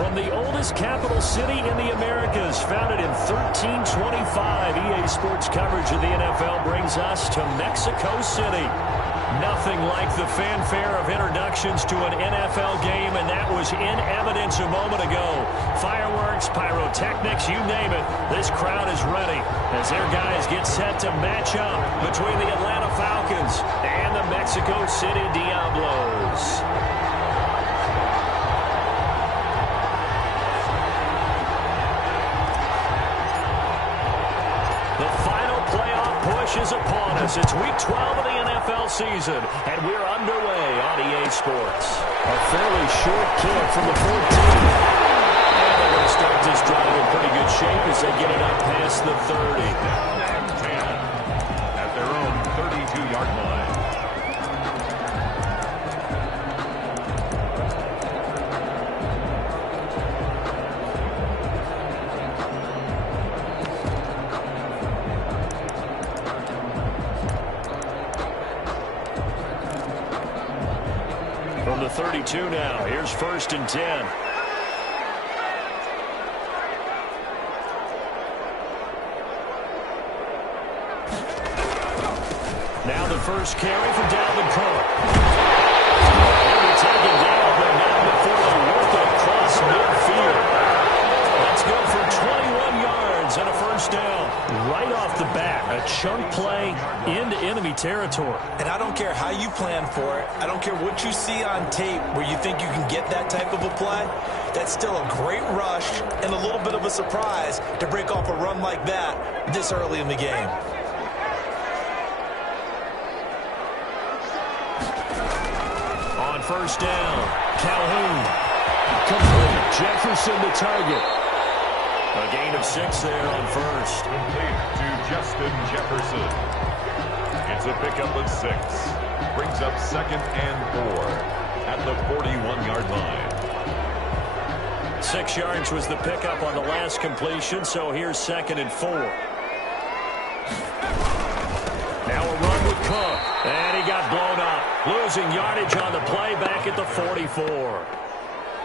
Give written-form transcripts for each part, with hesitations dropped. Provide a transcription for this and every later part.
From the oldest capital city in the Americas, founded in 1325, EA Sports coverage of the NFL brings us to Mexico City. Nothing like the fanfare of introductions to an NFL game, and that was in evidence a moment ago. Fireworks, pyrotechnics, you name it. This crowd is ready as their guys get set to match up between the Atlanta Falcons and the Mexico City Diablos. Is upon us. It's week 12 of the NFL season, and we're underway on EA Sports. A fairly short kick from the 14. And they're going to start this drive in pretty good shape as they get it up past the 30. Down and 10 at their own 32-yard line. From the 32 now, here's 1st and 10. Now the first carry for Dalvin Cook. He'll be taken down, but not before they work it across midfield. Let's go for 21 yards and a first down. Right off the bat, a chunk play into enemy territory. And I don't care how you plan for it. I don't care what you see on tape where you think you can get that type of a play. That's still a great rush and a little bit of a surprise to break off a run like that this early in the game. On first down, Calhoun. Complete. Jefferson the target. A gain of 6 there on first. Complete to Justin Jefferson. It's a pickup of 6. Brings up 2nd and 4 at the 41-yard line. 6 yards was the pickup on the last completion, so here's 2nd and 4. Now a run with Cook, and he got blown up. Losing yardage on the play back at the 44.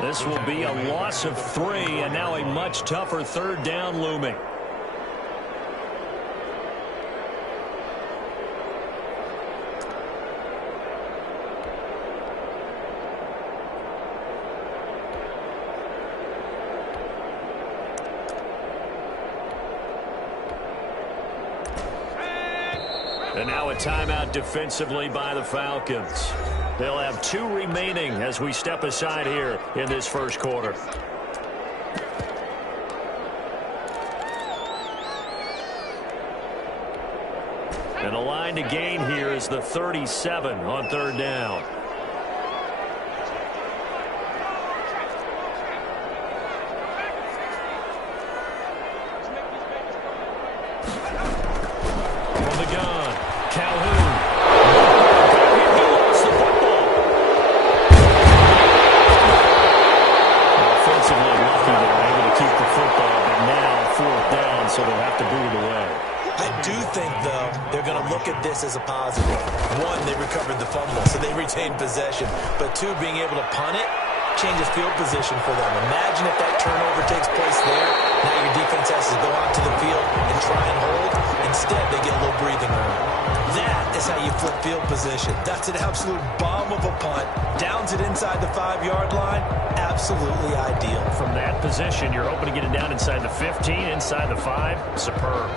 This will be a loss of 3, and now a much tougher 3rd down looming. And now a timeout defensively by the Falcons. They'll have 2 remaining as we step aside here in this first quarter. And the line to gain here is the 37 on 3rd down. From the gun, Calhoun. So they'll have to boot it away. I do think, though, they're going to look at this as a positive. 1, they recovered the fumble, so they retained possession. But 2, being able to punt it changes field position for them. Imagine if that turnover takes place there. Now your defense has to go onto the field and try and hold. Instead, they get a little breathing room. That is how you flip field position. That's an absolute bomb of a punt. Downs it inside the 5-yard line. Absolutely ideal. From that position, you're hoping to get it down inside the 15, inside the 5. Superb.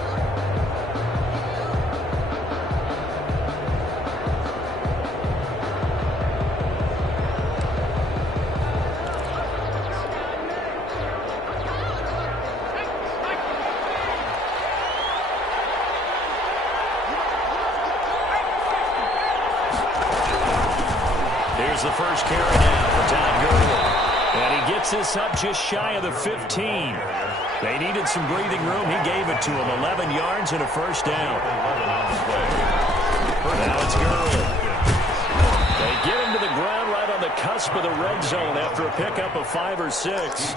Here's the first carry now for Todd Gurley. And he gets this up just shy of the 15. They needed some breathing room. He gave it to him. 11 yards and a first down. Now it's Gurley. They get him to the ground right on the cusp of the red zone after a pickup of 5 or 6.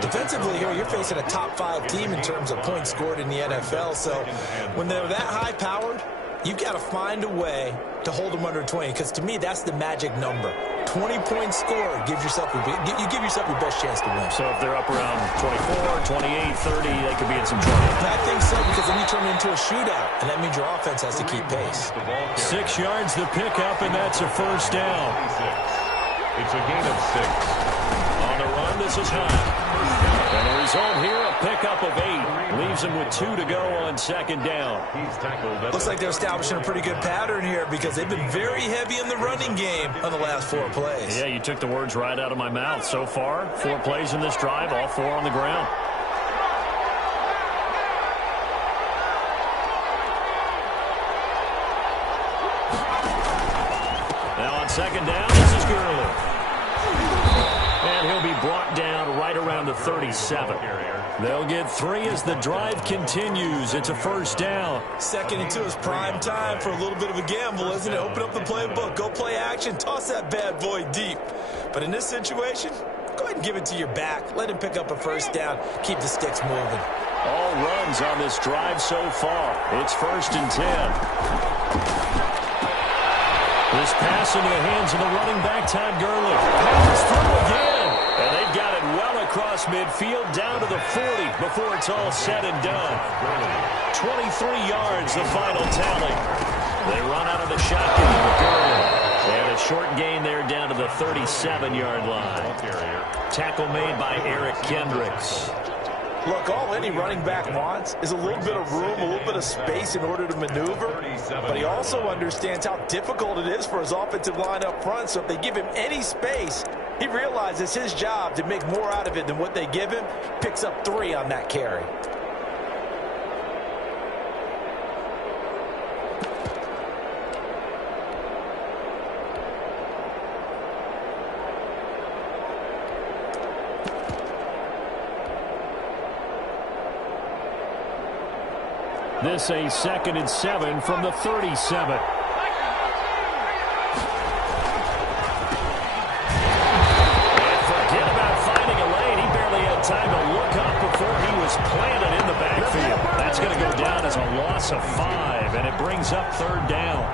Defensively here, you're facing a top 5 team in terms of points scored in the NFL. So when they're that high-powered, you've got to find a way to hold them under 20, because to me, that's the magic number. 20-point score gives yourself you give yourself your best chance to win. So if they're up around 24, 28, 30, they could be in some trouble. I think so, because then you turn it into a shootout, and that means your offense has to keep pace. 6 yards the pickup, and that's a first down. It's a gain of 6. On the run, this is high. And the result here, a pickup of 8. Leaves him with 2 to go on second down. He's tackled. Looks like they're establishing a pretty good pattern here, because they've been very heavy in the running game on the last 4 plays. Yeah, you took the words right out of my mouth. So far, 4 plays in this drive, all 4 on the ground. Now on second down, this is Gurley. And he'll be brought down right around the 37. They'll get 3 as the drive continues. It's a first down. 2nd and 2 is prime time for a little bit of a gamble, isn't it? Open up the playbook, go play action, toss that bad boy deep. But in this situation, go ahead and give it to your back. Let him pick up a first down. Keep the sticks moving. All runs on this drive so far. It's 1st and 10. This pass into the hands of the running back, Todd Gurley. Powers through again. And they've got it well across midfield down to the 40 before it's all said and done. 23 yards, the final tally. They run out of the shotgun with Gurley. And a short gain there down to the 37-yard line. Tackle made by Eric Kendricks. Look, all any running back wants is a little bit of room, a little bit of space in order to maneuver. But he also understands how difficult it is for his offensive line up front. So if they give him any space, he realizes his job to make more out of it than what they give him. Picks up 3 on that carry. This a 2nd and 7 from the 37. And forget about finding a lane. He barely had time to look up before he was planted in the backfield. That's going to go down as a loss of 5, and it brings up 3rd down.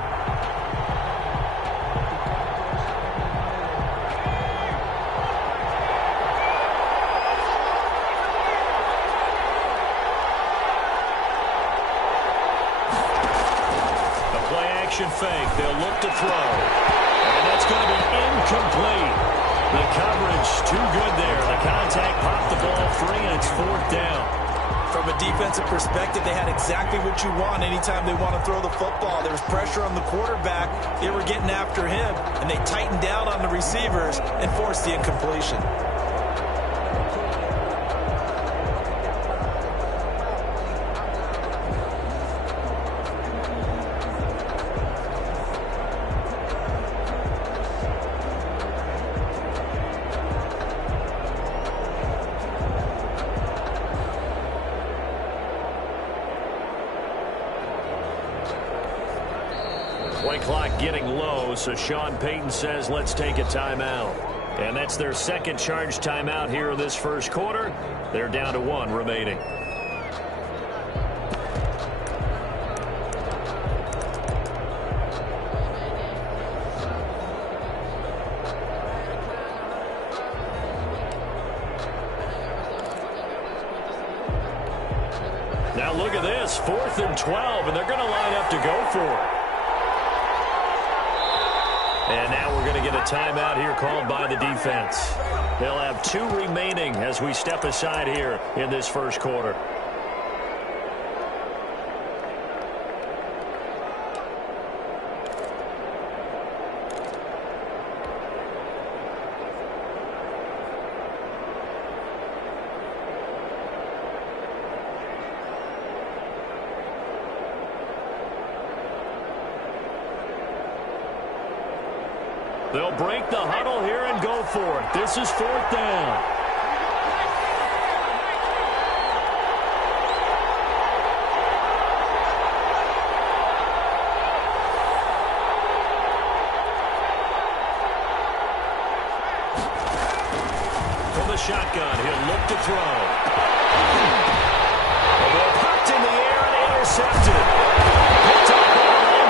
Fake. They'll look to throw. And that's going to be incomplete. The coverage too good there. The contact popped the ball free, and it's 4th down. From a defensive perspective, they had exactly what you want anytime they want to throw the football. There was pressure on the quarterback. They were getting after him, and they tightened down on the receivers and forced the incompletion. Play clock getting low, so Sean Payton says let's take a timeout. And that's their 2nd charge timeout here in this first quarter. They're down to 1 remaining. Now look at this, 4th and 12, and they're going to line up to go for it. And now we're going to get a timeout here called by the defense. They'll have 2 remaining as we step aside here in this first quarter. They'll break the huddle here and go for it. This is 4th down. From the shotgun, he'll look to throw. The ball popped in the air and intercepted. Picked up by the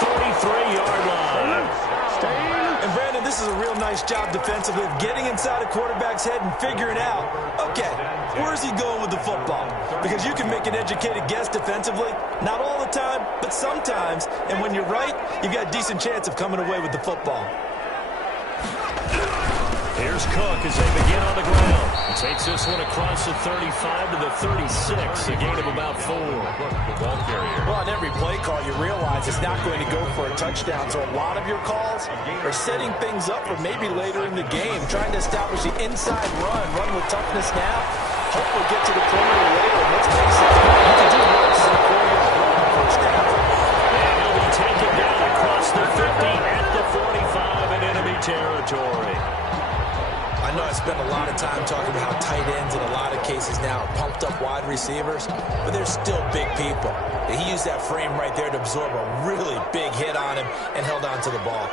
33-yard line. And Brandon, this is a real nice job defensively of getting inside a quarterback's head and figuring out, okay, where's he going with the football? Because you can make an educated guess defensively, not all the time, but sometimes. And when you're right, you've got a decent chance of coming away with the football. Here's Cook as they begin on the ground. He takes this one across the 35 to the 36, a gain of about 4. Well, on every play call, you realize it's not going to go for a touchdown. So a lot of your calls are setting things up for maybe later in the game, trying to establish the inside run with toughness now. Hopefully get to the perimeter later. And let's face it, you can do worse than a 4-yard run on first down. And he'll be taken down across the 50 at the 45 in enemy territory. I know I spent a lot of time talking about how tight ends in a lot of cases now are pumped up wide receivers, but they're still big people. He used that frame right there to absorb a really big hit on him and held on to the ball.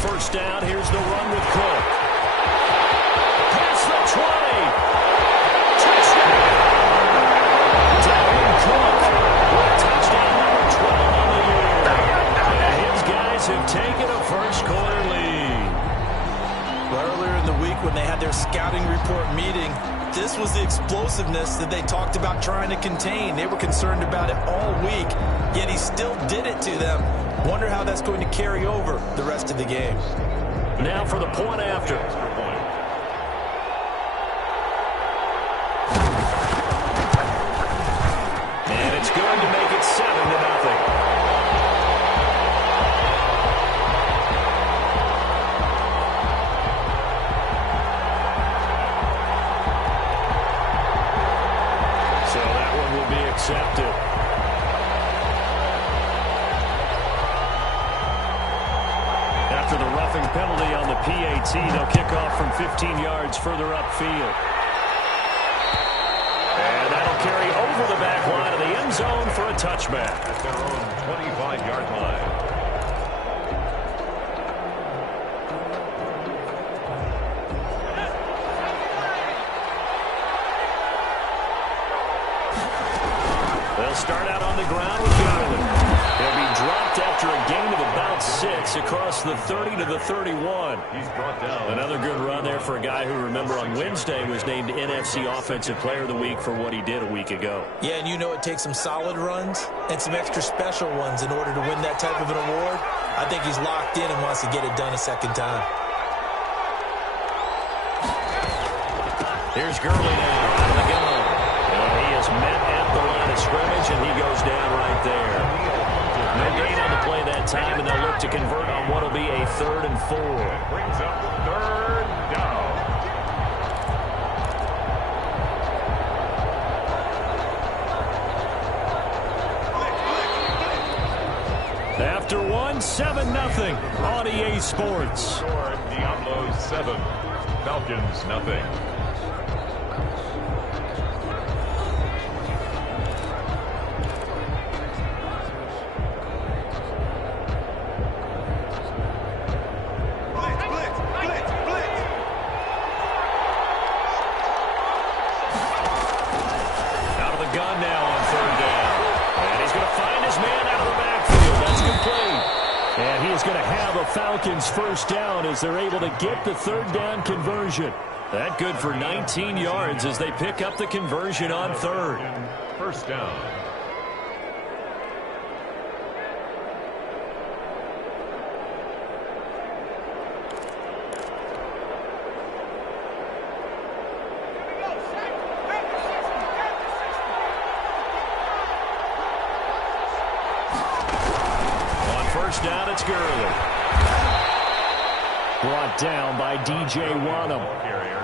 First down, here's the run with Cook. Past the 20. Touchdown! Dalvin Cook with touchdown number 12 on the year. And his guys have taken a first-quarter lead. Earlier in the week when they had their scouting report meeting, this was the explosiveness that they talked about trying to contain. They were concerned about it all week, yet he still did it to them. Wonder how that's going to carry over the rest of the game. Now for the point after. And it's going to make it 7-0. Accepted. After the roughing penalty on the PAT, they'll kick off from 15 yards further upfield. And that'll carry over the back line of the end zone for a touchback. At their own 25-yard line. They'll start out on the ground with Gurley. He'll be dropped after a gain of about 6 across the 30 to the 31. He's brought down. Another good run there for a guy who, remember, on Wednesday was named NFC Offensive Player of the Week for what he did a week ago. Yeah, and you know it takes some solid runs and some extra special ones in order to win that type of an award. I think he's locked in and wants to get it done a second time. Here's Gurley now out of the gun. And he is met at the line of scrimmage, and he goes down right there. No gain on the play that time, and they'll look to convert on what will be a 3rd and 4. Brings up 3rd down. After 7-0 on EA Sports. Diablos 7, Falcons nothing. Falcons first down as they're able to get the 3rd down conversion. That good for 19 yards as they pick up the conversion on 3rd. First down. On first down, it's Gurley. Brought down by DJ Wanham.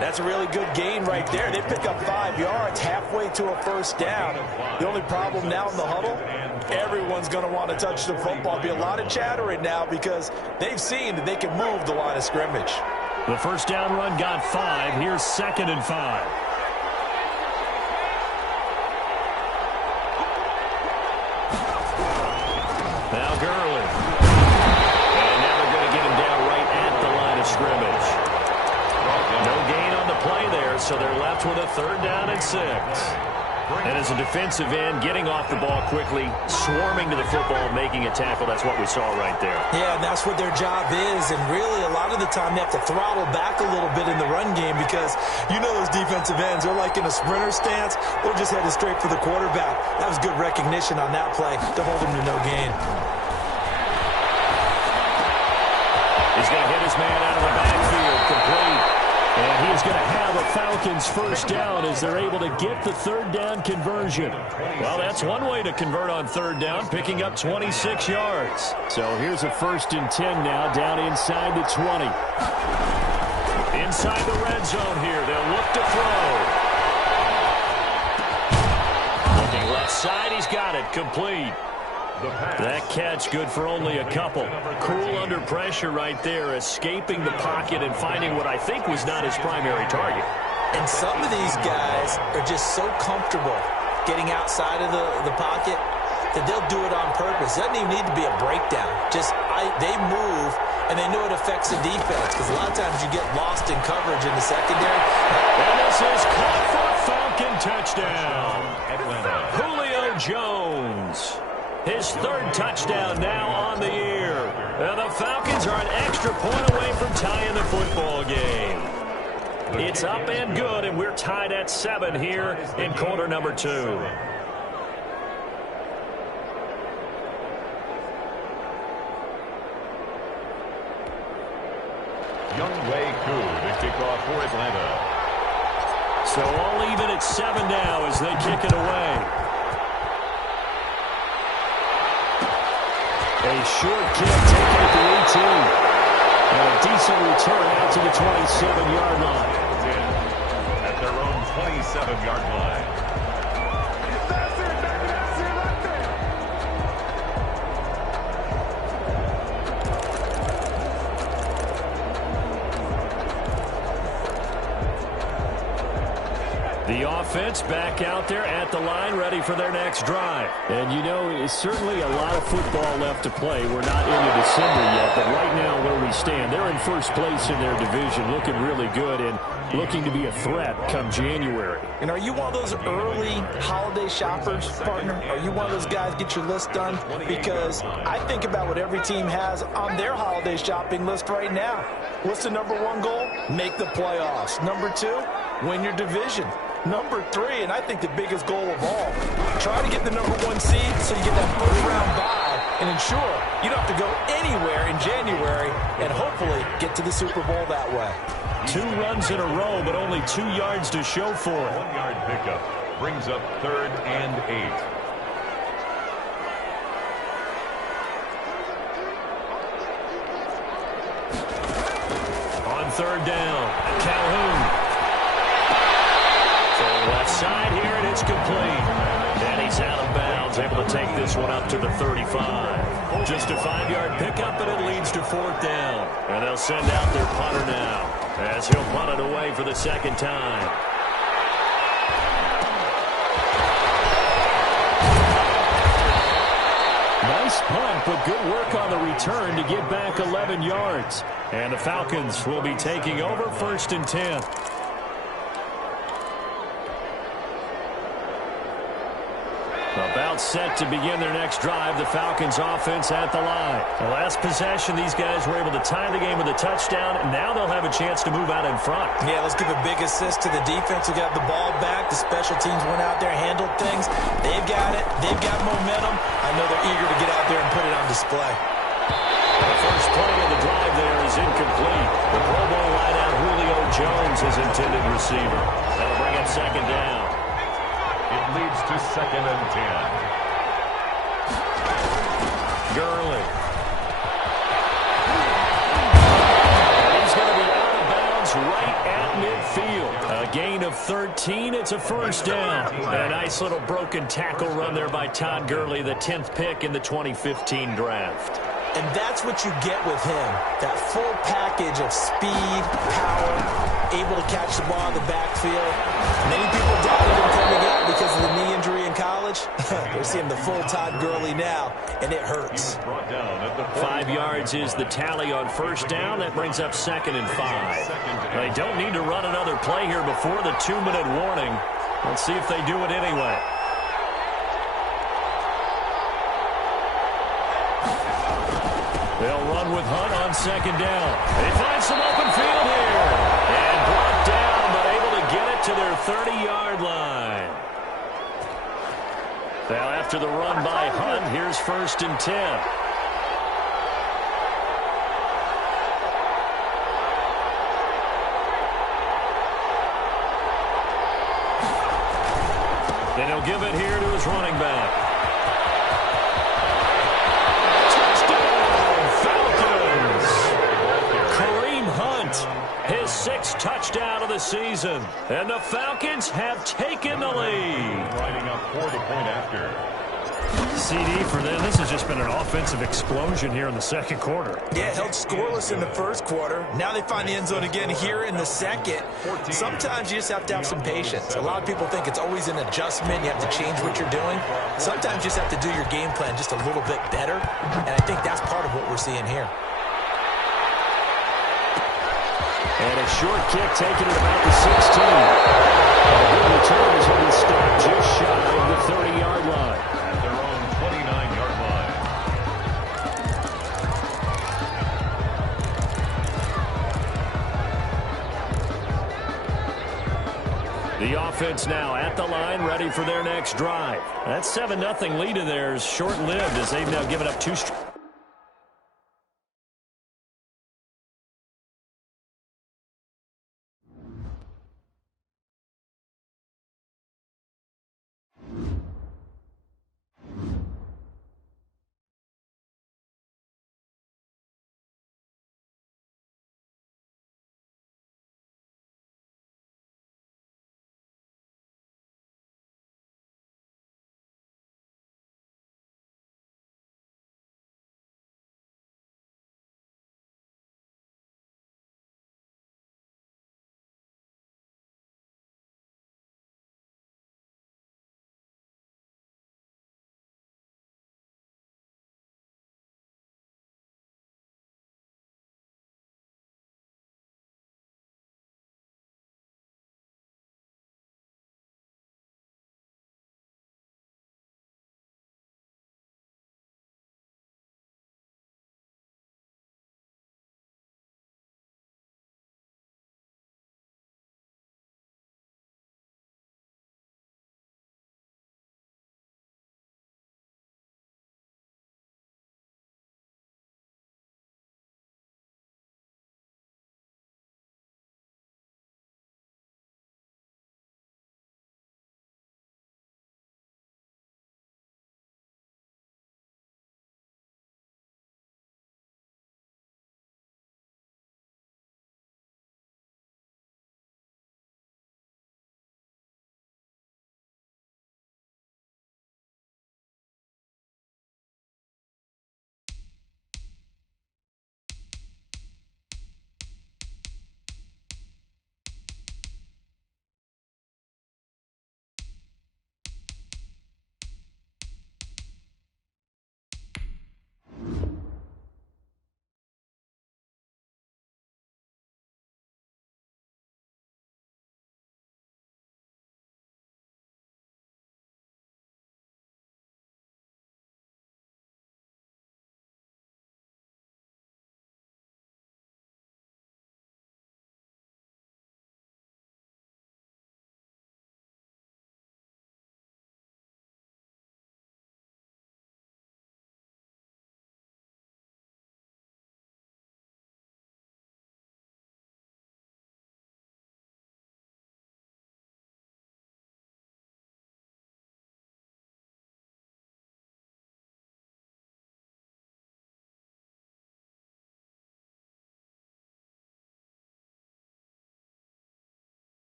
That's a really good gain right there. They pick up 5 yards halfway to a first down. The only problem now in the huddle, everyone's going to want to touch the football. Be a lot of chattering now because they've seen that they can move the line of scrimmage. The first down run got 5. Here's 2nd and 5. Now Gurley. And now they're going to get him down right at the line of scrimmage. No gain on the play there, so they're left with a 3rd down and 6. And as a defensive end, getting off the ball quickly, swarming to the football, making a tackle, that's what we saw right there. Yeah, and that's what their job is. And really, a lot of the time, they have to throttle back a little bit in the run game because you know those defensive ends, they're like in a sprinter stance. They're just headed straight for the quarterback. That was good recognition on that play to hold him to no gain. He's going to hit his man out of the backfield, complete. And he's going to have a Falcons first down as they're able to get the third down conversion. Well, that's one way to convert on third down, picking up 26 yards. So here's a 1st and 10 now, down inside the 20. Inside the red zone here, they'll look to throw. Looking left side, he's got it, complete. That catch good for only a couple. Cool under pressure right there, escaping the pocket and finding what I think was not his primary target. And some of these guys are just so comfortable getting outside of the pocket that they'll do it on purpose. It doesn't even need to be a breakdown. They move, and they know it affects the defense because a lot of times you get lost in coverage in the secondary. And this is caught for a Falcon touchdown. Julio Jones. His 3rd touchdown now on the year. And the Falcons are an extra point away from tying the football game. It's up and good, and we're tied at 7 here in quarter number 2. Younghoe Koo to kick off for Atlanta. So all even at 7 now as they kick it away. A short kick taken at the 18. And a decent return out to the 27-yard line. At their own 27-yard line. The offense back out there at the line, ready for their next drive. And, you know, it's certainly a lot of football left to play. We're not into December yet, but right now where we stand, they're in first place in their division, looking really good and looking to be a threat come January. And are you one of those early holiday shoppers, partner? Are you one of those guys get your list done? Because I think about what every team has on their holiday shopping list right now. What's the number 1 goal? Make the playoffs. Number 2, win your division. Number 3, and I think the biggest goal of all, try to get the number 1 seed so you get that first-round bye and ensure you don't have to go anywhere in January and hopefully get to the Super Bowl that way. 2 runs in a row, but only 2 yards to show for it. 1-yard pickup brings up 3rd and 8. On 3rd down, Calhoun. Left side here, and it's complete. And he's out of bounds, able to take this one up to the 35. Just a 5-yard pickup, and it leads to 4th down. And they'll send out their punter now as he'll punt it away for the 2nd time. Nice punt, but good work on the return to get back 11 yards. And the Falcons will be taking over 1st and 10. About set to begin their next drive. The Falcons offense at the line. The last possession, these guys were able to tie the game with a touchdown, and now they'll have a chance to move out in front. Yeah, let's give a big assist to the defense who got the ball back. The special teams went out there, handled things. They've got it. They've got momentum. I know they're eager to get out there and put it on display. The first play of the drive there is incomplete. The Pro Bowl wideout Julio Jones is intended receiver. That'll bring up 2nd down. It leads to 2nd and 10. Gurley. He's going to be out of bounds right at midfield. A gain of 13. It's a 1st down. A nice little broken tackle run there by Todd Gurley, the 10th pick in the 2015 draft. And that's what you get with him, that full package of speed, power, able to catch the ball in the backfield. Many people doubted him coming out because of the knee injury in college. They're seeing the full Todd Gurley now, and it hurts. 5 yards is the tally on 1st down. That brings up 2nd and 5. They don't need to run another play here before the 2-minute warning. Let's see if they do it anyway. They'll run with Hunt on second down. They find some open field here. And brought down, but able to get it to their 30-yard line. Now after the run by Hunt, here's 1st and 10. And he'll give it here to his running back. Touchdown, Falcons! Kareem Hunt, his 6th touchdown of the season. And the Falcons have taken the lead. Lining up for the point after. CD for them. This has just been an offensive explosion here in the second quarter. Yeah, held scoreless in the first quarter. Now they find the end zone again here in the second. Sometimes you just have to have some patience. A lot of people think it's always an adjustment. You have to change what you're doing. Sometimes you just have to do your game plan just a little bit better. And I think that's part of what we're seeing here. And a short kick taken at about the 16. And a good return is when he stopped just shy of the 30-yard line. At their own 29-yard line. The offense now at the line, ready for their next drive. That 7-0 lead of theirs short-lived as they've now given up 2 straight.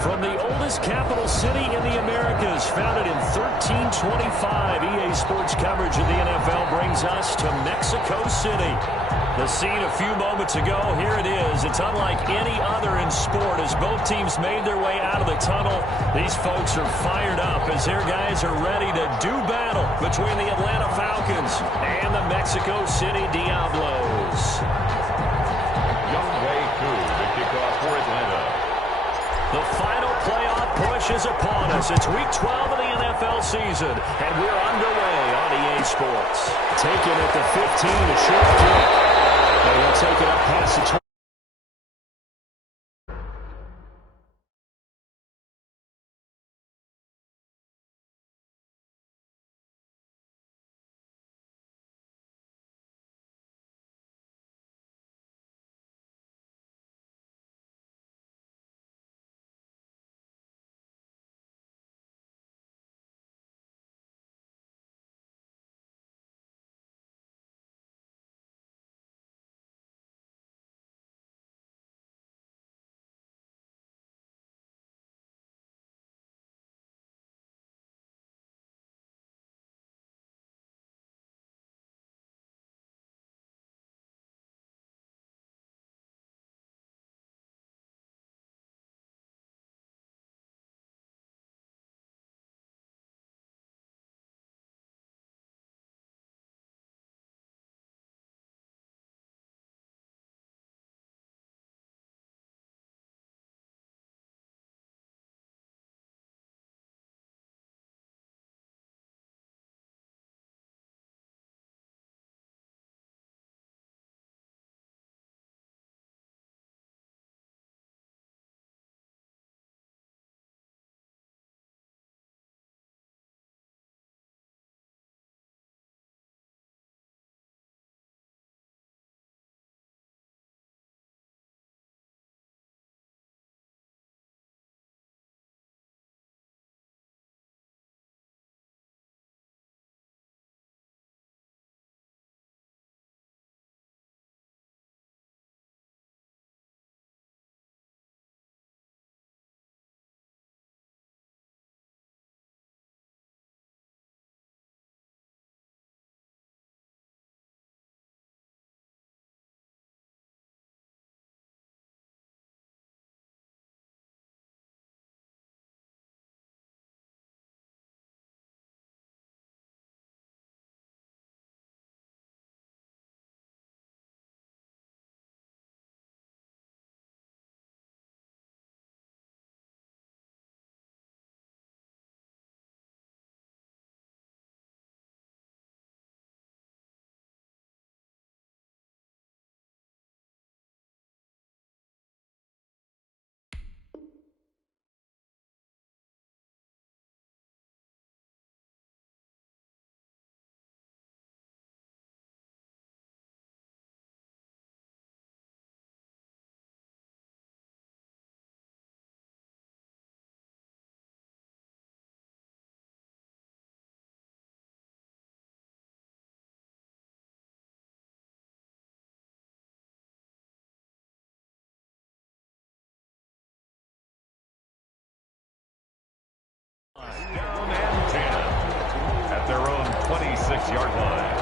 From the oldest capital city in the Americas, founded in 1325, EA Sports coverage of the NFL brings us to Mexico City. The scene a few moments ago, here it is. It's unlike any other in sport as both teams made their way out of the tunnel. These folks are fired up as their guys are ready to do battle between the Atlanta Falcons and the Mexico City Diablos. Young Wei Koo, the kickoff for Atlanta. The final playoff push is upon us. It's week 12 of the NFL season, and we're underway on EA Sports. Taken at the 15, a short kick. And he'll take it up past the 20. Down and 10 at their own 26-yard line.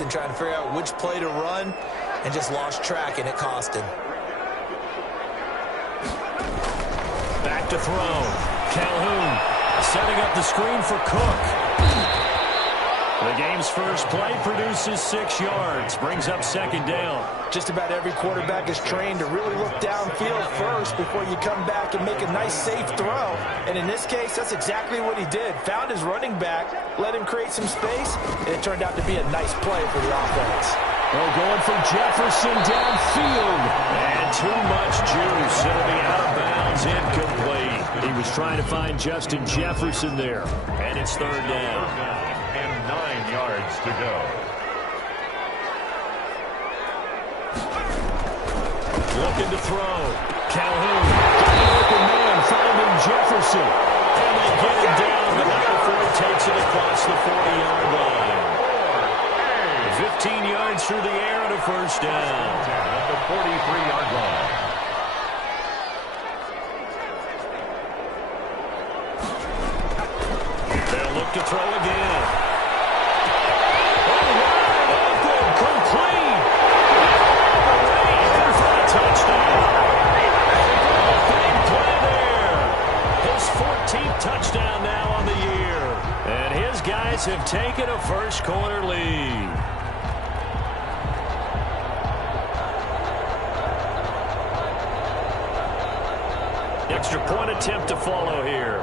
And trying to figure out which play to run and just lost track, and it cost him. Back to throw. Calhoun Setting up the screen for Cook. The game's first play produces 6 yards. Brings up second down. Just about every quarterback is trained to really look downfield first before you come back and make a nice, safe throw. And in this case, that's exactly what he did. Found his running back, let him create some space, and it turned out to be a nice play for the offense. Oh, going for Jefferson downfield. And too much juice. It'll be out of bounds, incomplete. He was trying to find Justin Jefferson there. And it's third down. And 9 yards to go. Looking to throw. Calhoun. Got an open man. Finding Jefferson. And they get him down, but not before he takes it across the 40-yard line. 15 yards through the air and a first down. At the 43-yard line. They'll look to throw again. Oh, wide open, complete. In for a touchdown. Big play there. His 14th touchdown now on the year. And his guys have taken a first-quarter lead. Extra point attempt to follow here.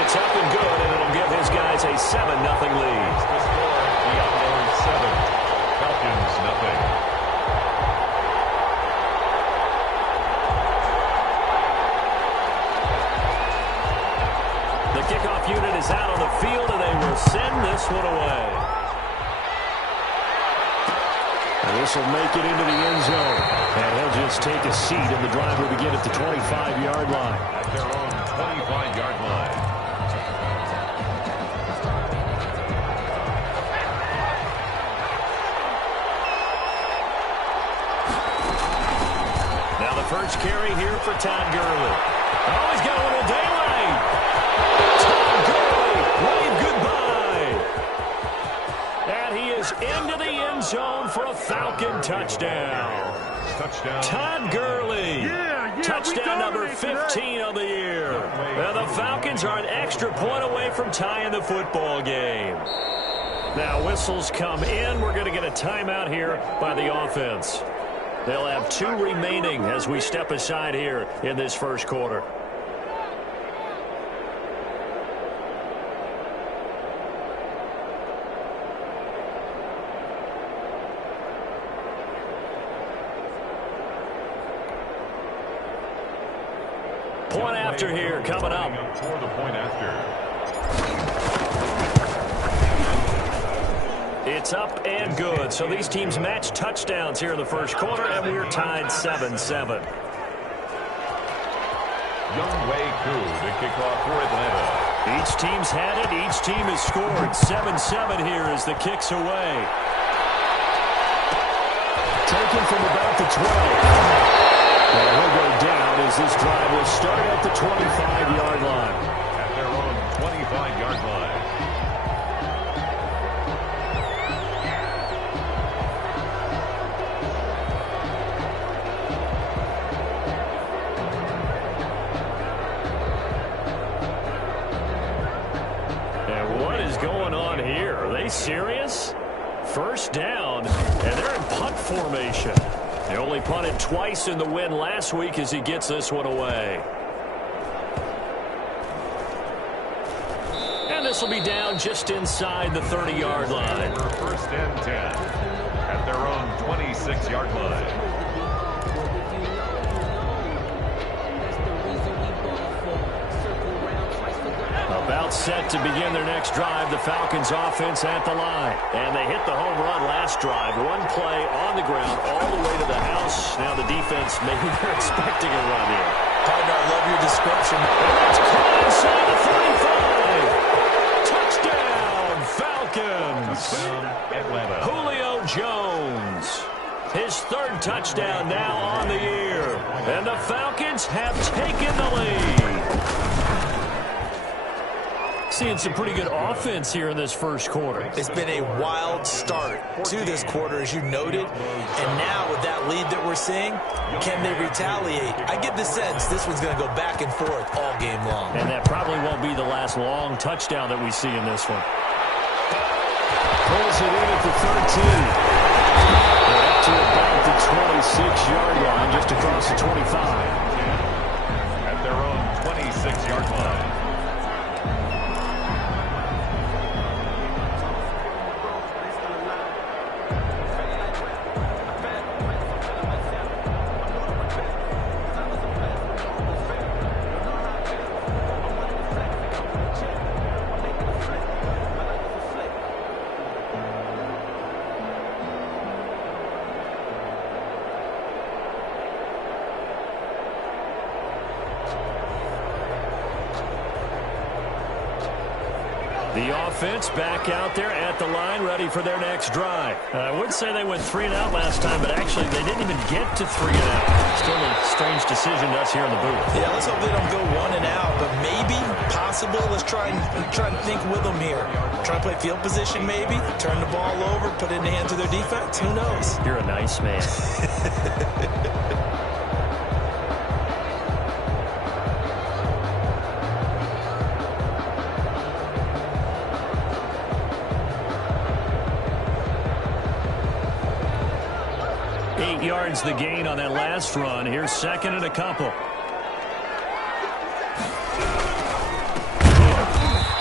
It's up and good, and it'll give his guys a 7-0 lead. The score, Diablos 7, Falcons 0. The kickoff unit is out on the field, and they will send this one away. And this will make it into the end zone. And he'll just take a seat, and the drive will begin at the 25-yard line. At their own 25-yard line. Now the first carry here for Todd Gurley. Oh, he's got a little daylight. Todd Gurley, wave goodbye. And he is into the end zone for a Falcon touchdown. Touchdown. Todd Gurley. Touchdown number 15 of the year. And the Falcons are an extra point away from tying the football game. Now whistles come in. We're going to get a timeout here by the offense. They'll have 2 remaining as we step aside here in this first quarter. Point after here coming up. For the point after. It's up and good. So these teams match touchdowns here in the first quarter, and we're tied 7-7. Younghoe Koo to kick off for Atlanta. Each team's had it. Each team has scored. 7-7 here as the kick's away. Taken from about the 12. Well, he'll go down as this drive will start at the 25-yard line. At their own 25-yard line. And what is going on here? Are they serious? First down, and they're in punt formation. They only punted twice in the win last week as he gets this one away. And this will be down just inside the 30-yard line. First and 10 at their own 26-yard line. About set to begin their next drive, the Falcons offense at the line. And they hit the home run last drive. One play on the ground all the way to the house. Now the defense, maybe they're expecting a run here. Partner, I love your description. And that's caught inside the 35. Touchdown, Falcons. Touchdown, Atlanta. Julio Jones. His 3rd touchdown now on the year. And the Falcons have taken the lead. seeing some pretty good offense here in this first quarter. It's been a wild start to this quarter, as you noted. And now with that lead that we're seeing, can they retaliate? I get the sense this one's going to go back and forth all game long. And that probably won't be the last long touchdown that we see in this one. Pulls it in at the 13. Up to about the 26-yard line, just across the 25. At their own 26-yard line. The offense back out there at the line, ready for their next drive. I would say they went 3 and out last time, but actually they didn't even get to 3 and out. Still a strange decision to us here in the booth. Yeah, let's hope they don't go 1 and out, but maybe, possible. Let's try and think with them here. Try to play field position maybe, turn the ball over, put it in the hands of their defense. Who knows? You're a nice man. 8 yards the gain on that last run. Here's second and a couple.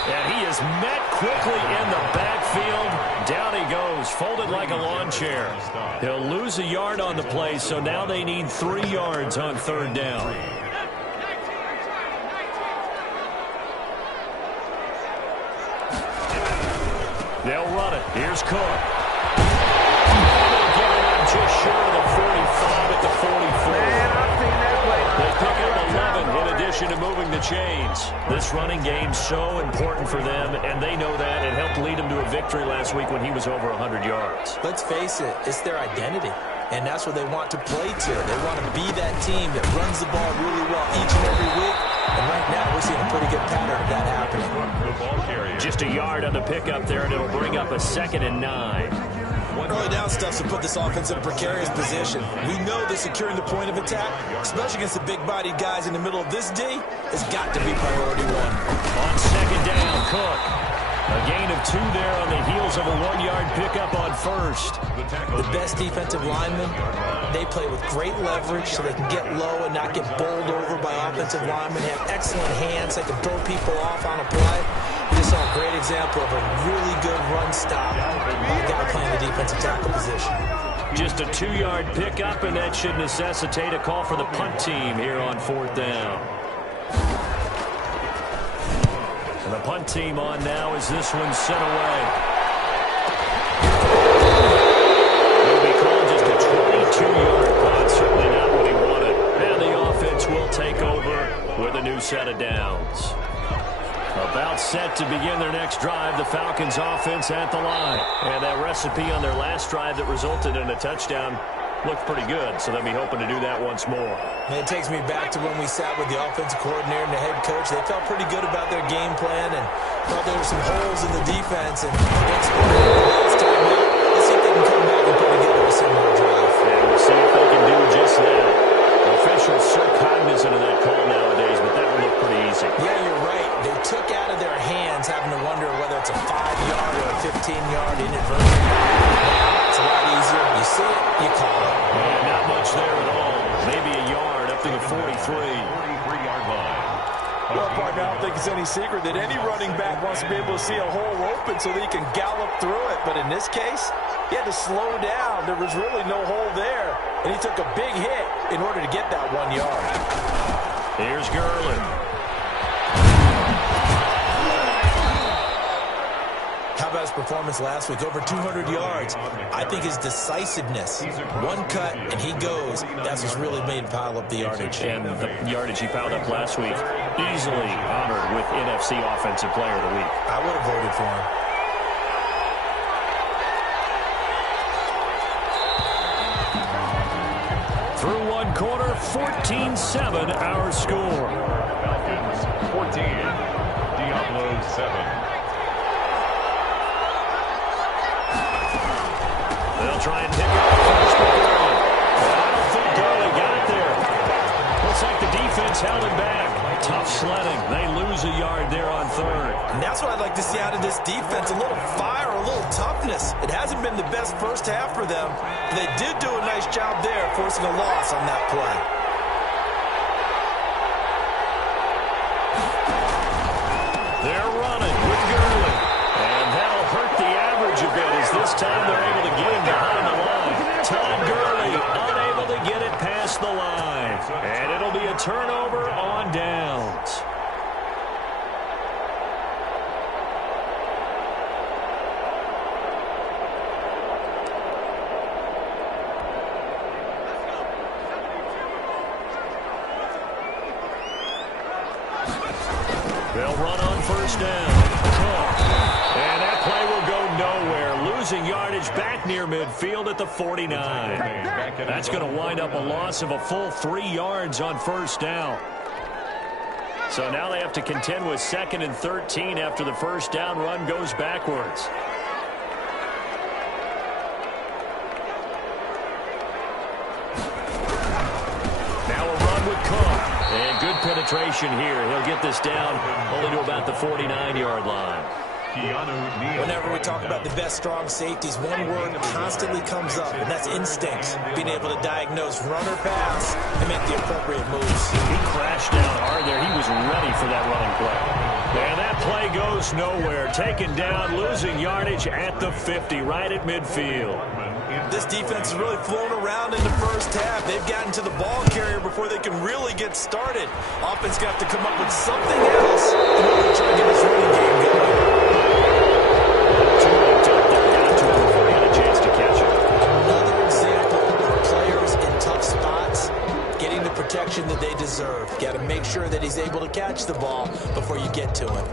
And he is met quickly in the backfield. Down he goes, folded like a lawn chair. He'll lose a yard on the play, so now they need 3 yards on third down. They'll run it. Here's Cook. Just short of the 45 at the 44. Man, I've seen that play. They pick up 11 in addition to moving the chains. This running game's so important for them, and they know that. It helped lead them to a victory last week when he was over 100 yards. Let's face it, it's their identity, and that's what they want to play to. They want to be that team that runs the ball really well each and every week, and right now we're seeing a pretty good pattern of that happening. Just a yard on the pickup there, and it'll bring up a 2nd and 9. Early down stuff to put this offense in a precarious position. We know that securing the point of attack, especially against the big-bodied guys in the middle of this D, has got to be priority 1. On 2nd down, Cook. A gain of 2 there on the heels of a 1-yard pickup on first. The best defensive linemen, they play with great leverage so they can get low and not get bowled over by offensive linemen. They have excellent hands. They can throw people off on a play. We just saw a great example of a really good run stop by a guy playing the defensive tackle position. Just a 2-yard pickup, and that should necessitate a call for the punt team here on 4th down. And the punt team on now as this one's sent away. It'll be called just a 22-yard punt, certainly not what he wanted. And the offense will take over with a new set of downs. About set to begin their next drive, the Falcons offense at the line. And that recipe on their last drive that resulted in a touchdown looked pretty good, so they'll be hoping to do that once more. And it takes me back to when we sat with the offensive coordinator and the head coach. They felt pretty good about their game plan and thought there were some holes in the defense. And against last time out, let's see if they can come back and put together a similar drive. And we'll see if they can do just that. Officials so cognizant of that call nowadays, but that would look pretty easy. Yeah, you're right. They took out of their hands having to wonder whether it's a 5-yard or a 15-yard inadvertent. Now it's a lot easier. You see it, you call it. Yeah, not much there at all. Maybe a yard up to the 43. 43-yard line. Well, partner, I don't think it's any secret that any running back wants to be able to see a hole open so that he can gallop through it. But in this case, he had to slow down. There was really no hole there. And he took a big hit in order to get that 1 yard. Here's Gurley. How about his performance last week? Over 200 yards. I think his decisiveness, one cut and he goes, that's what's really made him pile up the yardage. And the yardage he piled up last week, easily honored with NFC Offensive Player of the Week. I would have voted for him. Through one quarter, 14-7 our score. Falcons 14, Diablos 7. try and pick it up first with Gurley. I don't think Gurley got there. Looks like the defense held him back. Tough sledding. They lose a yard there on third. And that's what I'd like to see out of this defense. A little fire, a little toughness. It hasn't been the best first half for them. But they did do a nice job there, forcing a loss on that play. They're running with Gurley. And that'll hurt the average a bit as this time they're able to get him behind the line. Todd Gurley unable to get it past the line. And it'll be a turnover on downs. They'll run on first down. And that play will go nowhere. Losing yardage back near midfield at the 49. That's going to wind up a loss of a full 3 yards on first down. So now they have to contend with 2nd and 13 after the first down run goes backwards. Now a run with Cook. And good penetration here. He'll get this down only to about the 49-yard line. Whenever we talk about the best strong safeties, one word constantly comes up, and that's instincts. Being able to diagnose run or pass and make the appropriate moves. He crashed down hard there. He was ready for that running play. And that play goes nowhere. Taken down, losing yardage at the 50, right at midfield. This defense has really flown around in the first half. They've gotten to the ball carrier before they can really get started. Offense got to come up with something else in order to try to get this running game going. Another example of players in tough spots getting the protection that they deserve. Got to make sure that he's able to catch the ball before you get to him.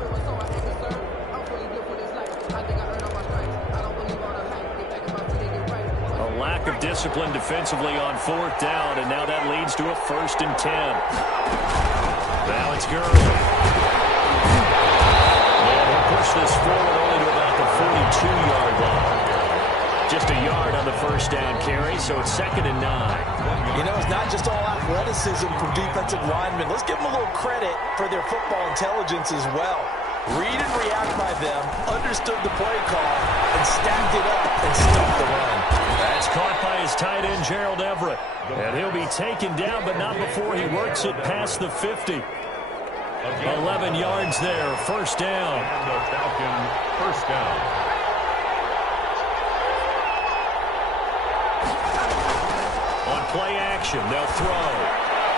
A lack of discipline defensively on fourth down, and now that leads to a 1st and 10. Now it's Gurley. And he'll push this forward only to about the 42-yard line. Just a yard on the first down carry, so it's 2nd and 9. You know, it's not just all athleticism from defensive linemen. Let's give them a little credit for their football intelligence as well. Read and react by them, understood the play call, and stacked it up and stuffed the run. That's caught by his tight end, Gerald Everett. And he'll be taken down, but not before he works it past the 50. 11 yards there, first down. And the Falcon first down. On play action, they'll throw.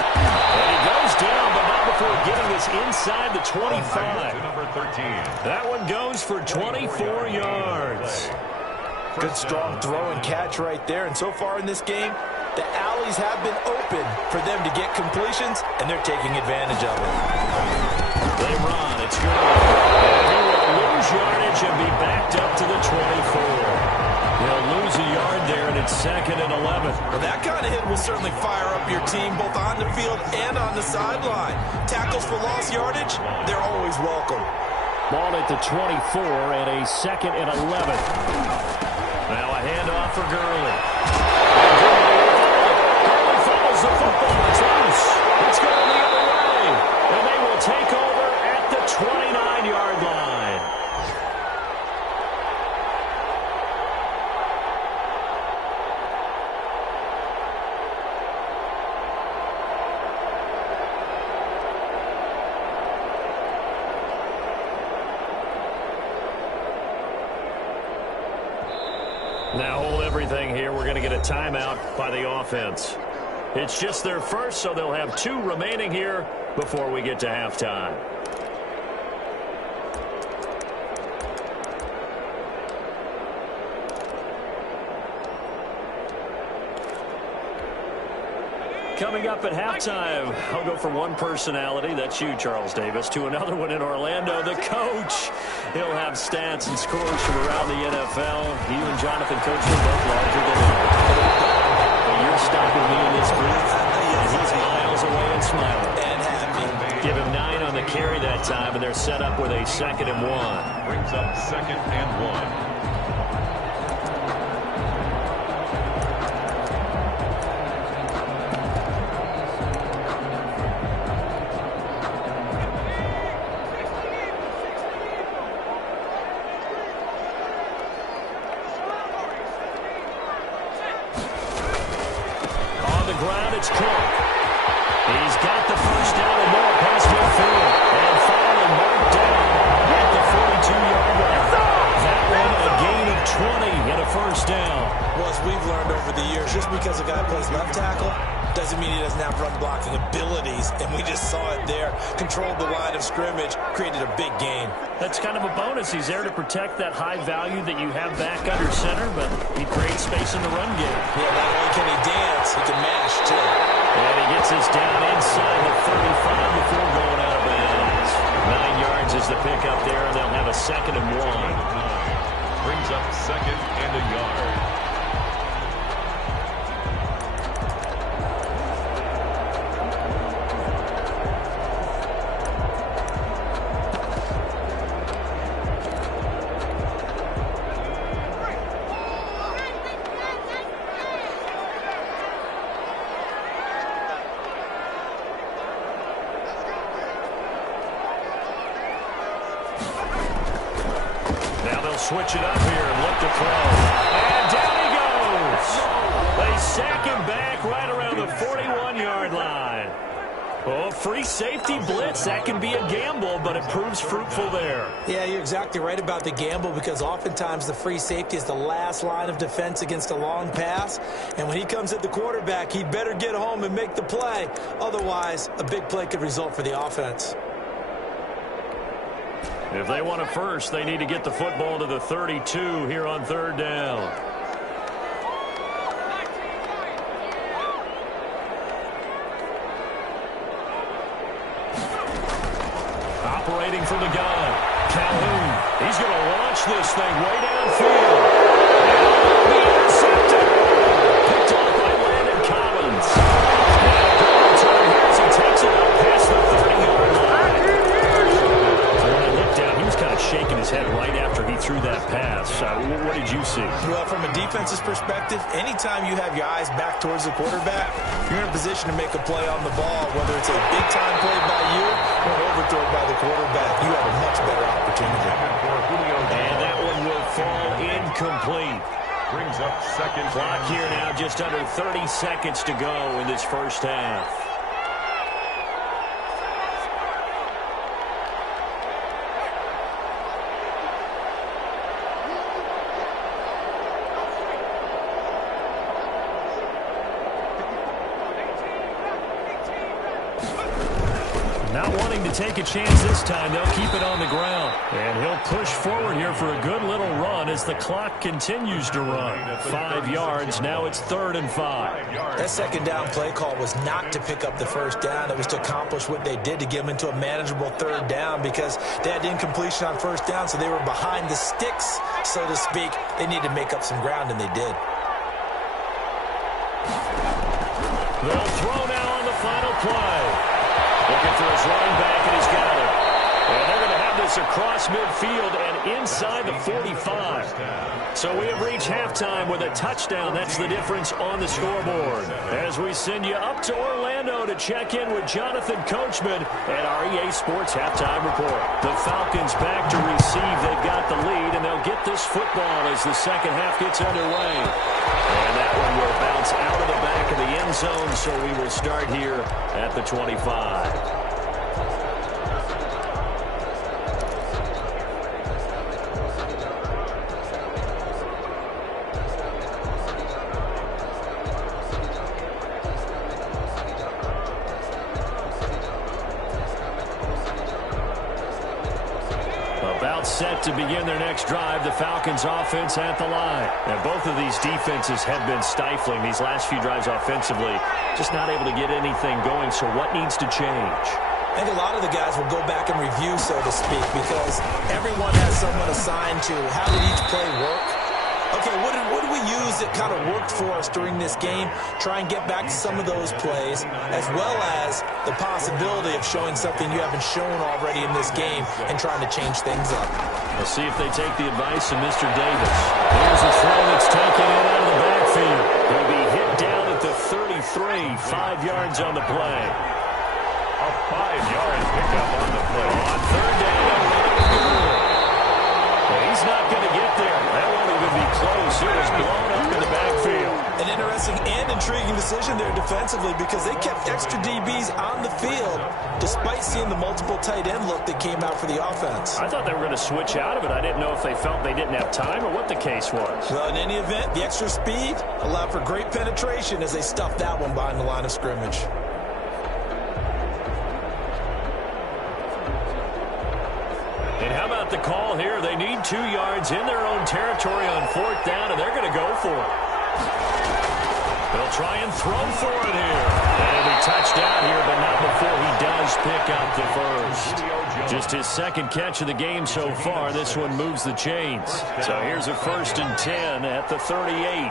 And he goes down, but not before getting this inside the 25. Number 13. That one goes for 24 yards. Good strong throw and catch right there. And so far in this game, the alleys have been open for them to get completions, and they're taking advantage of it. They run. It's Gurley. He will lose yardage and be backed up to the 24. He'll lose a yard there, and it's 2nd and 11. Well, that kind of hit will certainly fire up your team both on the field and on the sideline. Tackles for lost yardage, they're always welcome. Ball at the 24 and a 2nd and 11. Now a handoff for Gurley. Gurley fumbles the football. It's loose. It's going the other way. And they will take over at the 29-yard line. Now hold everything here. We're going to get a timeout by the offense. It's just their first, so they'll have 2 remaining here before we get to halftime. Coming up at halftime, I'll go from one personality, that's you, Charles Davis, to another one in Orlando, the coach. He'll have stats and scores from around the NFL. You and Jonathan, Coach, are both larger than life. But you're stopping me in this booth, and he's miles away and smiling. And happy. Give him 9 on the carry that time, and they're set up with a 2nd and 1. Brings up 2nd and 1. doesn't mean he doesn't have run blocking abilities, and we just saw it there. Controlled the line of scrimmage, created a big gain. That's kind of a bonus. He's there to protect that high value that you have back under center, but he creates space in the run game. Yeah, not only can he dance, he can mash, too. And he gets us down inside the 35 before going out of bounds. 9 yards is the pickup there, and they'll have a 2nd and 1. Brings up 2nd and a yard. Switch it up here and look to throw. And down he goes. They sack him back right around the 41-yard line. Oh, free safety blitz. That can be a gamble, but it proves fruitful there. Yeah, you're exactly right about the gamble because oftentimes the free safety is the last line of defense against a long pass. And when he comes at the quarterback, he'd better get home and make the play. Otherwise, a big play could result for the offense. If they want a first, they need to get the football to the 32 here on 3rd down. Operating from the gun, Calhoun. He's going to launch this thing way downfield. And the intercepted. Picked off by Landon Collins. And a good return here as he takes it up past the 30-yard line. He was kind of shaking his head right after he threw that pass. What did you see? Well, from a defense's perspective, anytime you have your eyes back towards the quarterback, you're in a position to make a play on the ball, whether it's a big-time play by you or an overthrow by the quarterback. You have a much better opportunity. And that one will fall incomplete. Brings up 2nd. Clock here now, just under 30 seconds to go in this first half. Not wanting to take a chance this time, they'll keep it on the ground. And he'll push forward here for a good little run as the clock continues to run. 5 yards, now it's 3rd and 5. That 2nd down play call was not to pick up the 1st down. It was to accomplish what they did to get them into a manageable 3rd down because they had incompletion on 1st down, so they were behind the sticks, so to speak. They needed to make up some ground, and they did. They'll throw now on the final play. Looking for his running back, and he's got it. And they're going to have this across midfield and inside the 45. So we have reached halftime with a touchdown. That's the difference on the scoreboard. As we send you up to Orlando to check in with Jonathan Coachman at our EA Sports Halftime Report. The Falcons back to receive. They've got the lead, and they'll get this football as the second half gets underway. And that one will bounce out of the back of the end zone, so we will start here at the 25. Set to begin their next drive. The Falcons offense at the line. And both of these defenses have been stifling these last few drives offensively. Just not able to get anything going. So what needs to change? I think a lot of the guys will go back and review, so to speak, because everyone has someone assigned to how did each play work. Okay, what did we use that kind of worked for us during this game? Try and get back to some of those plays, as well as the possibility of showing something you haven't shown already in this game and trying to change things up. We'll see if they take the advice of Mr. Davis. Here's a throw that's taken in out of the backfield. He'll be hit down at the 33, 5 yards on the play. A 5-yard pickup on the play. On 3rd down, he's not going to get there. That won't even be close. It was blown up in the backfield. An interesting and intriguing decision there defensively because they kept extra DBs on the field despite seeing the multiple tight end look that came out for the offense. I thought they were going to switch out of it. I didn't know if they felt they didn't have time or what the case was. Well, in any event, the extra speed allowed for great penetration as they stuffed that one behind the line of scrimmage. And how about the call here? They need 2 yards in their own territory on 4th down, and they're going to go for it. They'll try and throw for it here. And he'll be touched out here, but not before he does pick up the first. Just his 2nd catch of the game so far. This one moves the chains. So here's a 1st and 10 at the 38.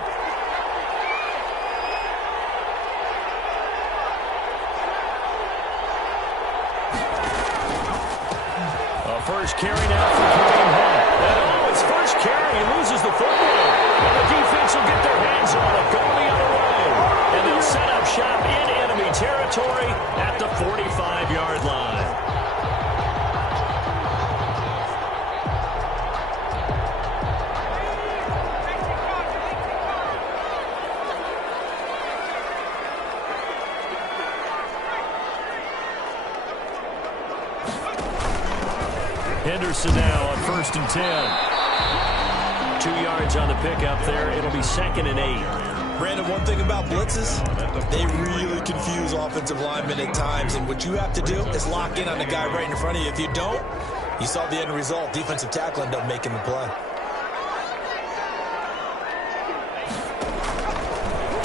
First carry now for Kareem Hunt. And his first carry, he loses the football. And the defense will get their hands on it, going the other way. And they'll set up shop in enemy territory at the 45-yard line. Henderson now on 1st and 10. 2 yards on the pickup there. It'll be 2nd and 8. Brandon, one thing about blitzes, they really confuse offensive linemen at times. And what you have to do is lock in on the guy right in front of you. If you don't, you saw the end result. Defensive tackle ended up making the play.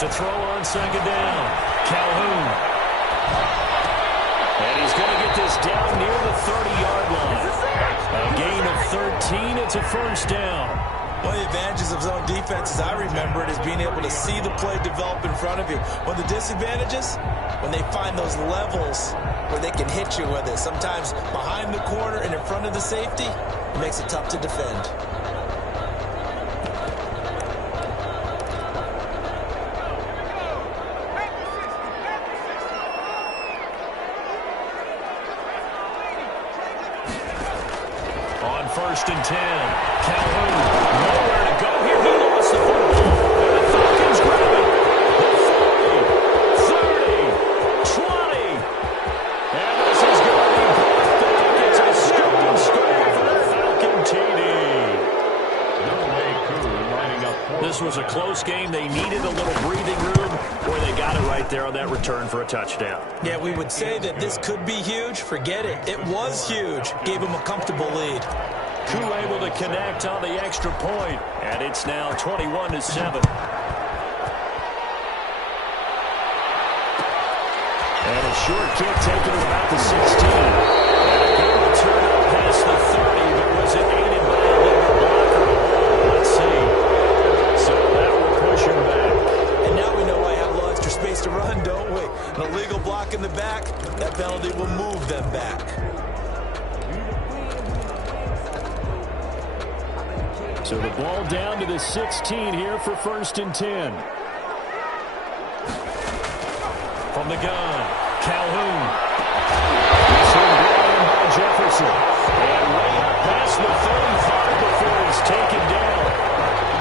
To throw on 2nd down. Calhoun. And he's going to get this down near the 30-yard line. A gain of 13. It's a 1st down. One of the advantages of zone defense, as I remember it, is being able to see the play develop in front of you. One of the disadvantages, when they find those levels where they can hit you with it, sometimes behind the corner and in front of the safety, it makes it tough to defend. On 1st and 10, Calhoun, nowhere to go here. He lost the football. And the Falcons grab it. The 40, 30, 20. And this is going to be brought back. It's a scoop and score for the Falcon TD. This was a close game. They needed a little breathing room, or they got it right there on that return for a touchdown. Yeah, we would say that this could be huge. Forget it. It was huge. Gave him a comfortable lead. Koo able to connect on the extra point, and it's now 21-7. And a short kick taken at about the 16. And a good return up past the 30, but was it aided by a little blocker? Let's see. So that will push him back. And now we know why I have a little extra space to run, don't we? An illegal block in the back, that penalty will move them back. So the ball down to the 16 here for 1st and 10. From the gun, Calhoun. He's in by Jefferson. And way up past the 35 before he's taken down.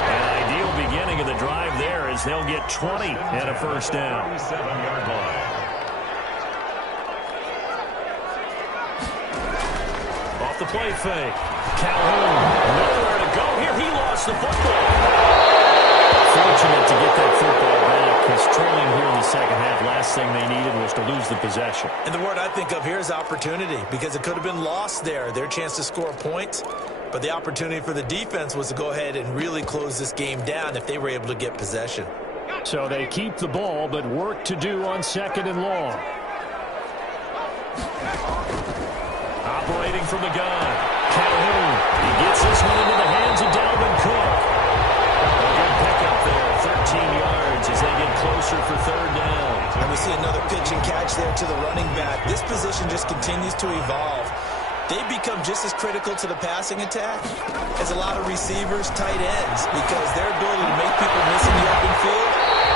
An ideal beginning of the drive there as they'll get 20 and a 1st down. 37-yard line. Off the play fake. Calhoun, nowhere to go here. He lost the football. Fortunate to get that football back because trailing here in the 2nd half, last thing they needed was to lose the possession. And the word I think of here is opportunity, because it could have been lost there, their chance to score points. But the opportunity for the defense was to go ahead and really close this game down if they were able to get possession. So they keep the ball, but work to do on 2nd and long. Operating from the gun, Calhoun. He gets this one into the hands of Dalvin Cook. A good pickup there, 13 yards as they get closer for 3rd down. And we see another pitch and catch there to the running back. This position just continues to evolve. They become just as critical to the passing attack as a lot of receivers, tight ends, because their ability to make people miss in the open field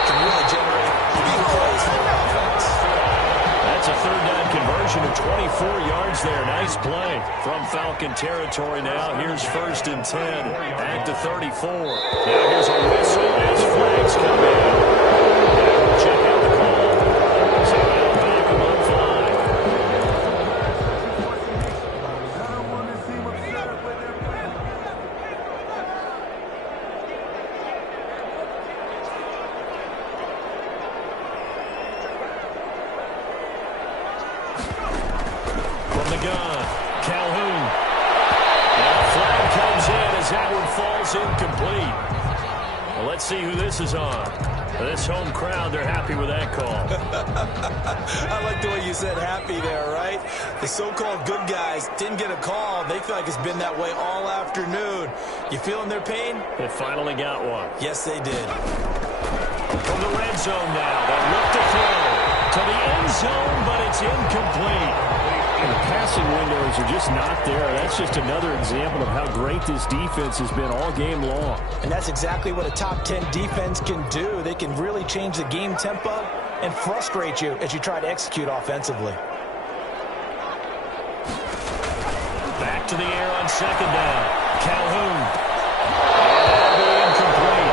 can really generate big plays for the offense. That's a 3rd down conversion of 24 yards there. Nice play from Falcon territory now. Here's 1st and 10 at the 34. Now here's a whistle as flags come in. And we'll check out the call. the gun. Calhoun. And a flag comes in as that one falls incomplete. Well, let's see who this is on. This home crowd, they're happy with that call. I like the way you said happy there, right? The so-called good guys didn't get a call. They feel like it's been that way all afternoon. You feeling their pain? They finally got one. Yes, they did. From the red zone now, they look to throw to the end zone, but it's incomplete. And the passing windows are just not there. That's just another example of how great this defense has been all game long. And that's exactly what a top 10 defense can do. They can really change the game tempo and frustrate you as you try to execute offensively. Back to the air on second down. Calhoun. And that'll be incomplete.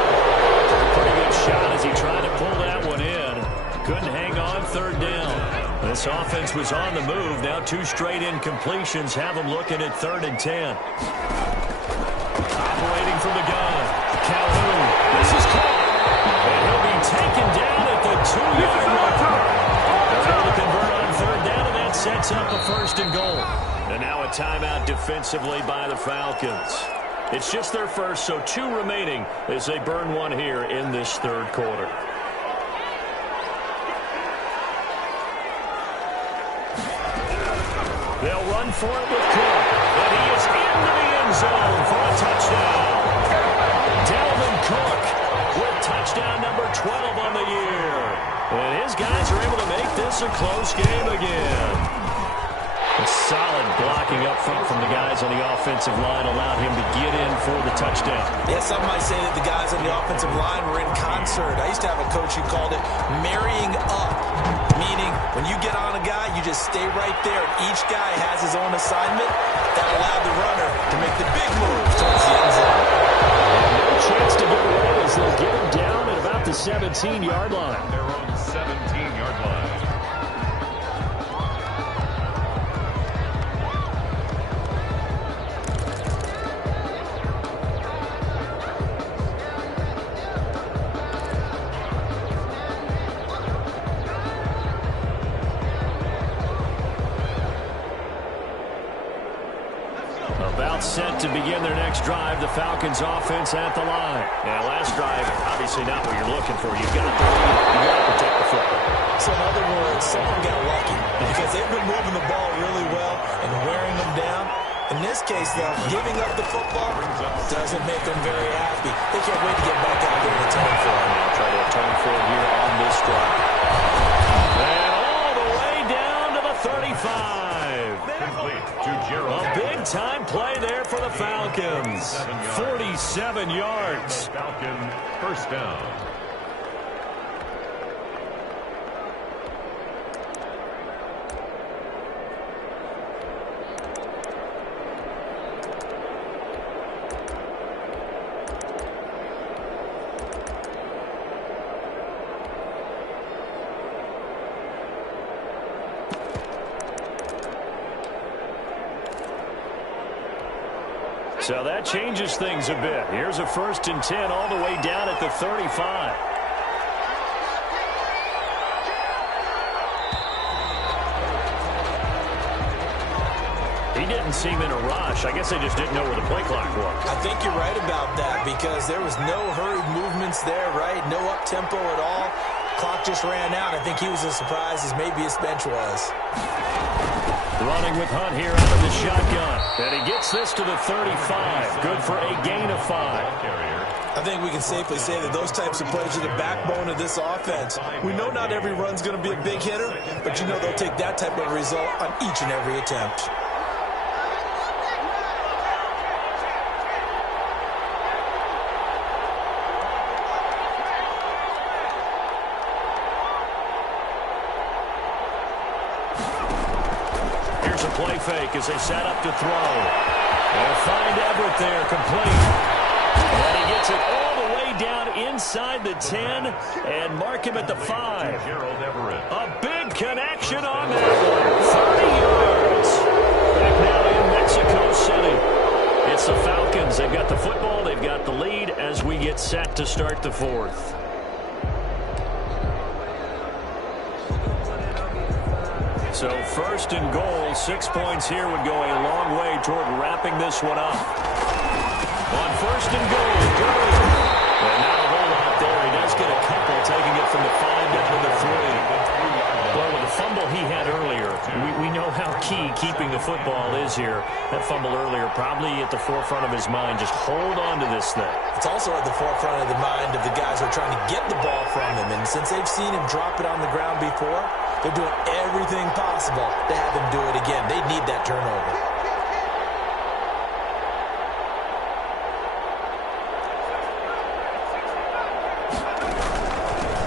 Pretty good shot as he tried to pull that one in. Couldn't hang on third down. This offense was on the move. Now 2 straight incompletions have them looking at 3rd and 10. Operating from the gun. Calhoun. This is caught. And he'll be taken down at the 2-yard line. They're able to convert on 3rd down, and that sets up a 1st and goal. And now a timeout defensively by the Falcons. It's just their first, so 2 remaining as they burn one here in this 3rd quarter. They'll run for it with Cook, and he is into the end zone for a touchdown. Dalvin Cook with touchdown number 12 on the year. And his guys are able to make this a close game again. A solid blocking up front from the guys on the offensive line allowed him to get in for the touchdown. Yes, some might say that the guys on the offensive line were in concert. I used to have a coach who called it marrying up, meaning when you get on a guy, you just stay right there. Each guy has his own assignment. That allowed the runner to make the big move towards the end zone. No chance to get away as they'll get him down at about the 17-yard line. Their own 17-yard line. About set to begin their next drive, the Falcons offense at the line. Now, last drive, obviously not what you're looking for. You've got the lead. You've got to protect the football. So in other words, someone got lucky because they've been moving the ball really well and wearing them down. In this case, though, giving up the football doesn't make them very happy. They can't wait to get back out there and atone for it. Now try to atone for it here on this drive. And all the way down to the 35. Complete to Gerald. A big-time play there for the Falcons. 47 yards. Falcon first down. So that changes things a bit. Here's a 1st and 10 all the way down at the 35. He didn't seem in a rush. I guess they just didn't know where the play clock was. I think you're right about that because there was no hurried movements there, right? No up-tempo at all. Clock just ran out. I think he was as surprised as maybe his bench was. Running with Hunt here out of the shotgun. And he gets this to the 35. Good for a gain of 5. I think we can safely say that those types of plays are the backbone of this offense. We know not every run's going to be a big hitter, but you know they'll take that type of result on each and every attempt. Play fake as they set up to throw. They'll find Everett there, complete. And he gets it all the way down inside the 10 and mark him at the 5. Gerald Everett. A big connection on that one. 30 yards. Back now in Mexico City. It's the Falcons. They've got the football. They've got the lead as we get set to start the 4th. So first and goal, 6 points here would go a long way toward wrapping this one up. On first and goal, Gurley. And not a whole lot there. He does get a couple, taking it from the 5 down to the 3. Well, with the fumble he had earlier, we know how key keeping the football is here. That fumble earlier probably at the forefront of his mind. Just hold on to this thing. It's also at the forefront of the mind of the guys who are trying to get the ball from him. And since they've seen him drop it on the ground before, they're doing everything possible to have him do it again. They need that turnover.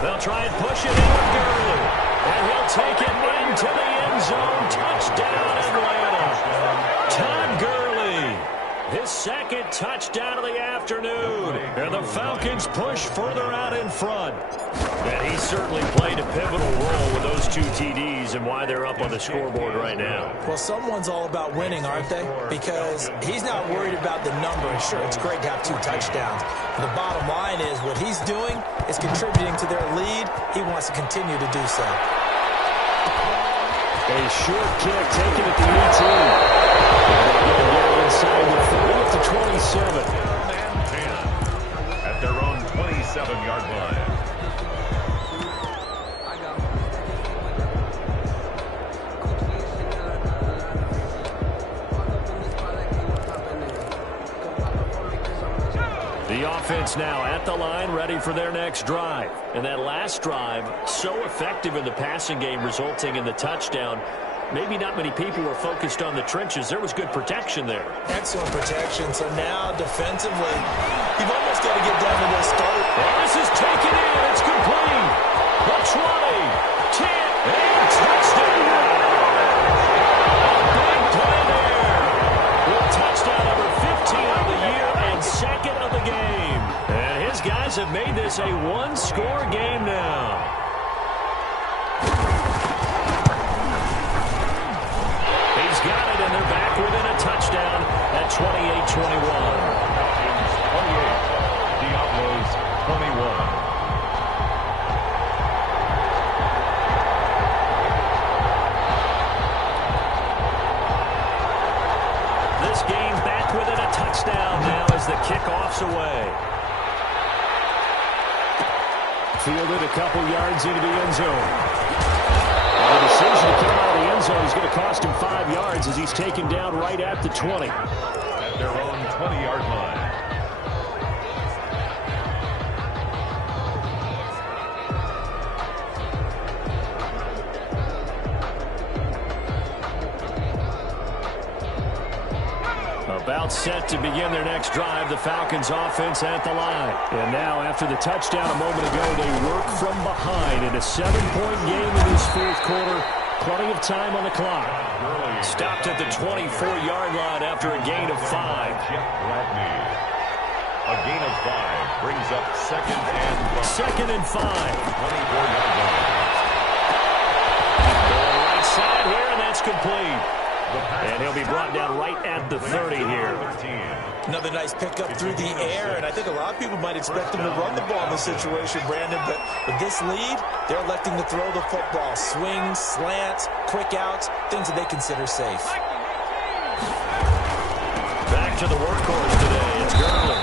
They'll try and push it in with Gurley. And he'll take it into the end zone. Touchdown, Atlanta. Todd Gurley. His second touchdown of the afternoon. And the Falcons push further out in front. And he certainly played a pivotal role with those 2 TDs and why they're up on the scoreboard right now. Well, someone's all about winning, aren't they? Because he's not worried about the number. And sure, it's great to have 2 touchdowns. But the bottom line is what he's doing is contributing to their lead. He wants to continue to do so. A short kick taken at the 18. And they're inside the 30 to 27. And 10 at their own 27-yard line. The offense now at the line, ready for their next drive. And that last drive, so effective in the passing game, resulting in the touchdown. Maybe not many people were focused on the trenches. There was good protection there. Excellent protection. So now, defensively, you've almost got to get down to this start. Well, this is taken in. It's complete. The 20, 10, and touchdown. A big play there. With touchdown number 15 of the year and second of the game. And his guys have made this a one-score game now. He's got it, and they're back within a touchdown at 28-21. Falcons 28, Diablos 21. This game back within a touchdown now as the kickoff's away. Fielded a couple yards into the end zone. And the decision to come out of the end zone is going to cost him 5 yards as he's taken down right at the 20. At their own 20-yard line. About set to begin their next drive, the Falcons offense at the line. And now, after the touchdown a moment ago, they work from behind in a 7-point game in this fourth quarter. Plenty of time on the clock. Stopped at the 24-yard line after a gain of 5. A gain of 5 brings up second and 5. Second and 5. 24-yard line. Going right side here, and that's complete. And he'll be brought down right at the 30 here. Another nice pickup through the air, and I think a lot of people might expect him to run the ball in this situation, Brandon, but with this lead, they're electing to throw the football. Swings, slants, quick outs, things that they consider safe. Back to the workhorse today. It's Gurley.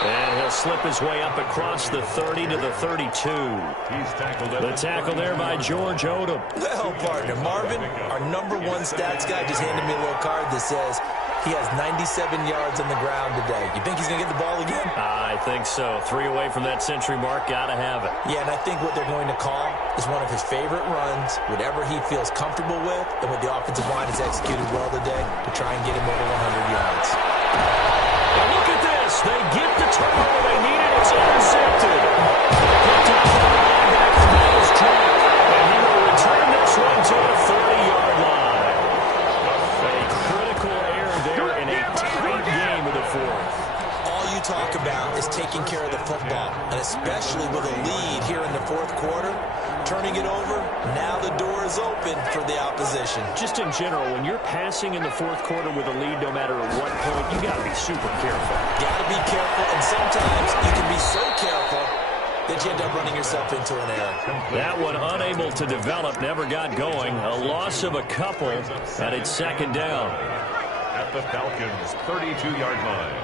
And he'll slip his way up across the 30 to the 32. He's tackled The tackle there by George Odom. Well, partner, Marvin, our number 1 stats guy, just handed me a little card that says he has 97 yards on the ground today. You think he's going to get the ball again? I think so. 3 away from that century mark. Got to have it. Yeah, and I think what they're going to call is one of his favorite runs, whatever he feels comfortable with, and what the offensive line has executed well today to try and get him over 100 yards. And look at this. They get the turnover they needed. It's intercepted. Picked up by the linebacker, Miles Trent. And he will return this one to the 30-yard line. A critical error there in a tight game of the fourth. All you talk about is taking care of the football, and especially with a lead here in the fourth quarter, turning it over, now the door is open for the opposition. Just in general, when you're passing in the fourth quarter with a lead, no matter at what point, you got to be super careful. Got to be careful, and sometimes you can be so careful that you end up running yourself into an error. That one unable to develop, never got going. A loss of a couple, and it's second down. At the Falcons' 32-yard line.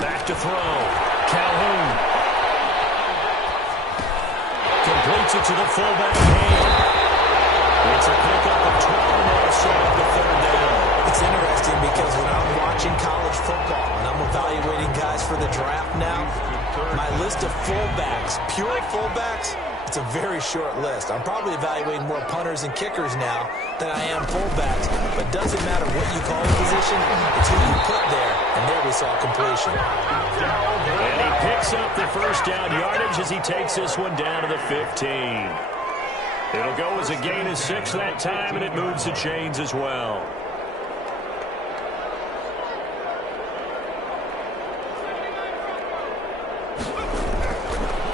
Back to throw. Calhoun. Completes it to the fullback hand. It's a pickup of 12 and they'll set up the third down. It's interesting because when I'm watching college football and I'm evaluating guys for the draft now, my list of fullbacks, pure fullbacks, it's a very short list. I'm probably evaluating more punters and kickers now than I am fullbacks. But it doesn't matter what you call the position, it's who you put there. And there we saw completion. And he picks up the first down yardage as he takes this one down to the 15. It'll go as a gain of 6 that time, and it moves the chains as well.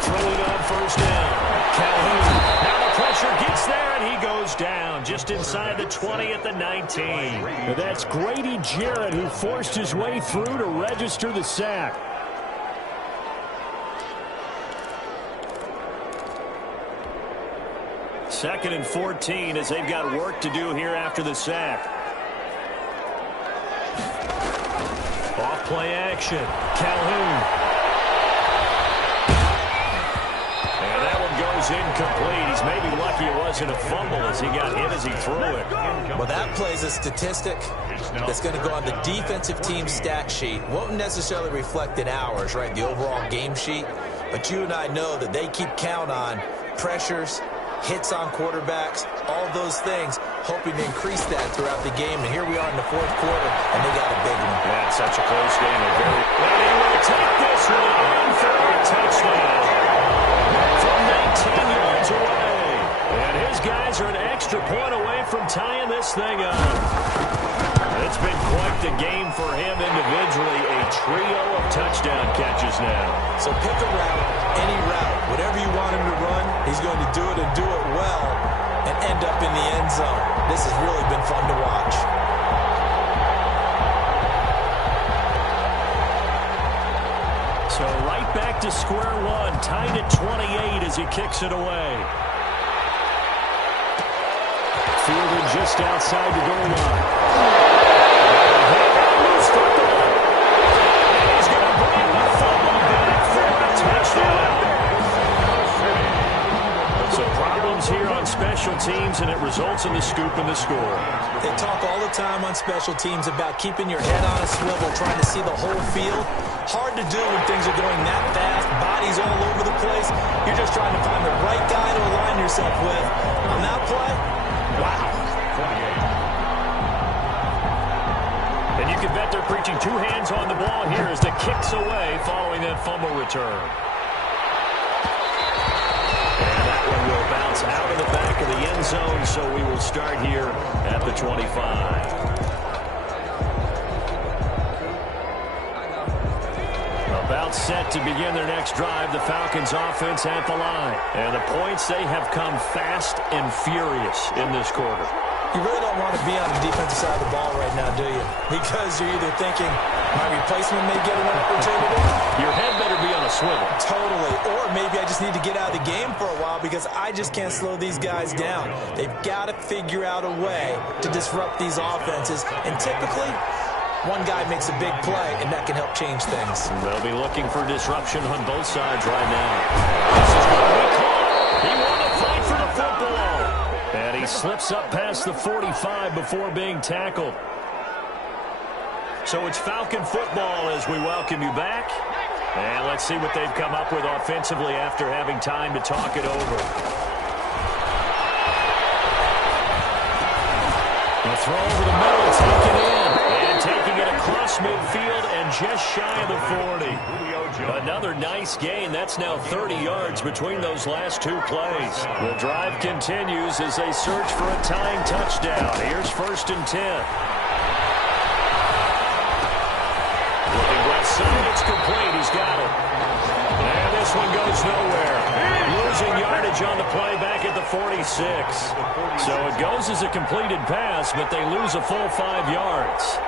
Throwing on first down. Calhoun. Now the pressure gets there, and he goes down just inside the 20 at the 19. Now that's Grady Jarrett who forced his way through to register the sack. Second and 14 as they've got work to do here after the sack. Off play action. Calhoun. And that one goes incomplete. He's maybe lucky it wasn't a fumble as he got hit as he threw it. Well, that plays a statistic that's going to go on the defensive team stat sheet. Won't necessarily reflect in ours, right, the overall game sheet. But you and I know that they keep count on pressures, hits on quarterbacks, all those things, hoping to increase that throughout the game. And here we are in the fourth quarter, and they got a big one. Yeah, it's such a close game. And he will take this one in for a touchdown from 19 yards away. And his guys are an extra point away from tying this thing up. It's been quite the game for him individually. A trio of touchdown catches now. So pick a route, any route, whatever you want him to run, he's going to do it and do it well and end up in the end zone. This has really been fun to watch. So right back to square one, tied at 28 as he kicks it away. Fielded just outside the goal line. He's going to bring the football back for a touchdown. So problems here on special teams, and it results in the scoop and the score. They talk all the time on special teams about keeping your head on a swivel, trying to see the whole field. Hard to do when things are going that fast, bodies all over the place. You're just trying to find the right guy to align yourself with. On that play, wow. And you can bet they're preaching two hands on the ball here as the kick's away following that fumble return. And that one will bounce out of the back of the end zone, so we will start here at the 25. About set to begin their next drive, the Falcons offense at the line. And the points, they have come fast and furious in this quarter. You really don't want to be on the defensive side of the ball right now, do you? Because you're either thinking, my replacement may get an opportunity. Your head better be on a swivel. Totally. Or maybe I just need to get out of the game for a while because I just can't slow these guys down. They've got to figure out a way to disrupt these offenses. And typically, one guy makes a big play, and that can help change things. They'll be looking for disruption on both sides right now. This is going to be caught. He won the fight for the football. And he slips up past the 45 before being tackled. So it's Falcon football as we welcome you back. And let's see what they've come up with offensively after having time to talk it over. The throw over the middle, taken in. And taking it across midfield and just shy of the 40. Another nice gain. That's now 30 yards between those last two plays. The drive continues as they search for a tying touchdown. Here's 1st and 10. Looking left side, it's complete. He's got it. And this one goes nowhere. Losing yardage on the play back at the 46. So it goes as a completed pass, but they lose a full 5 yards.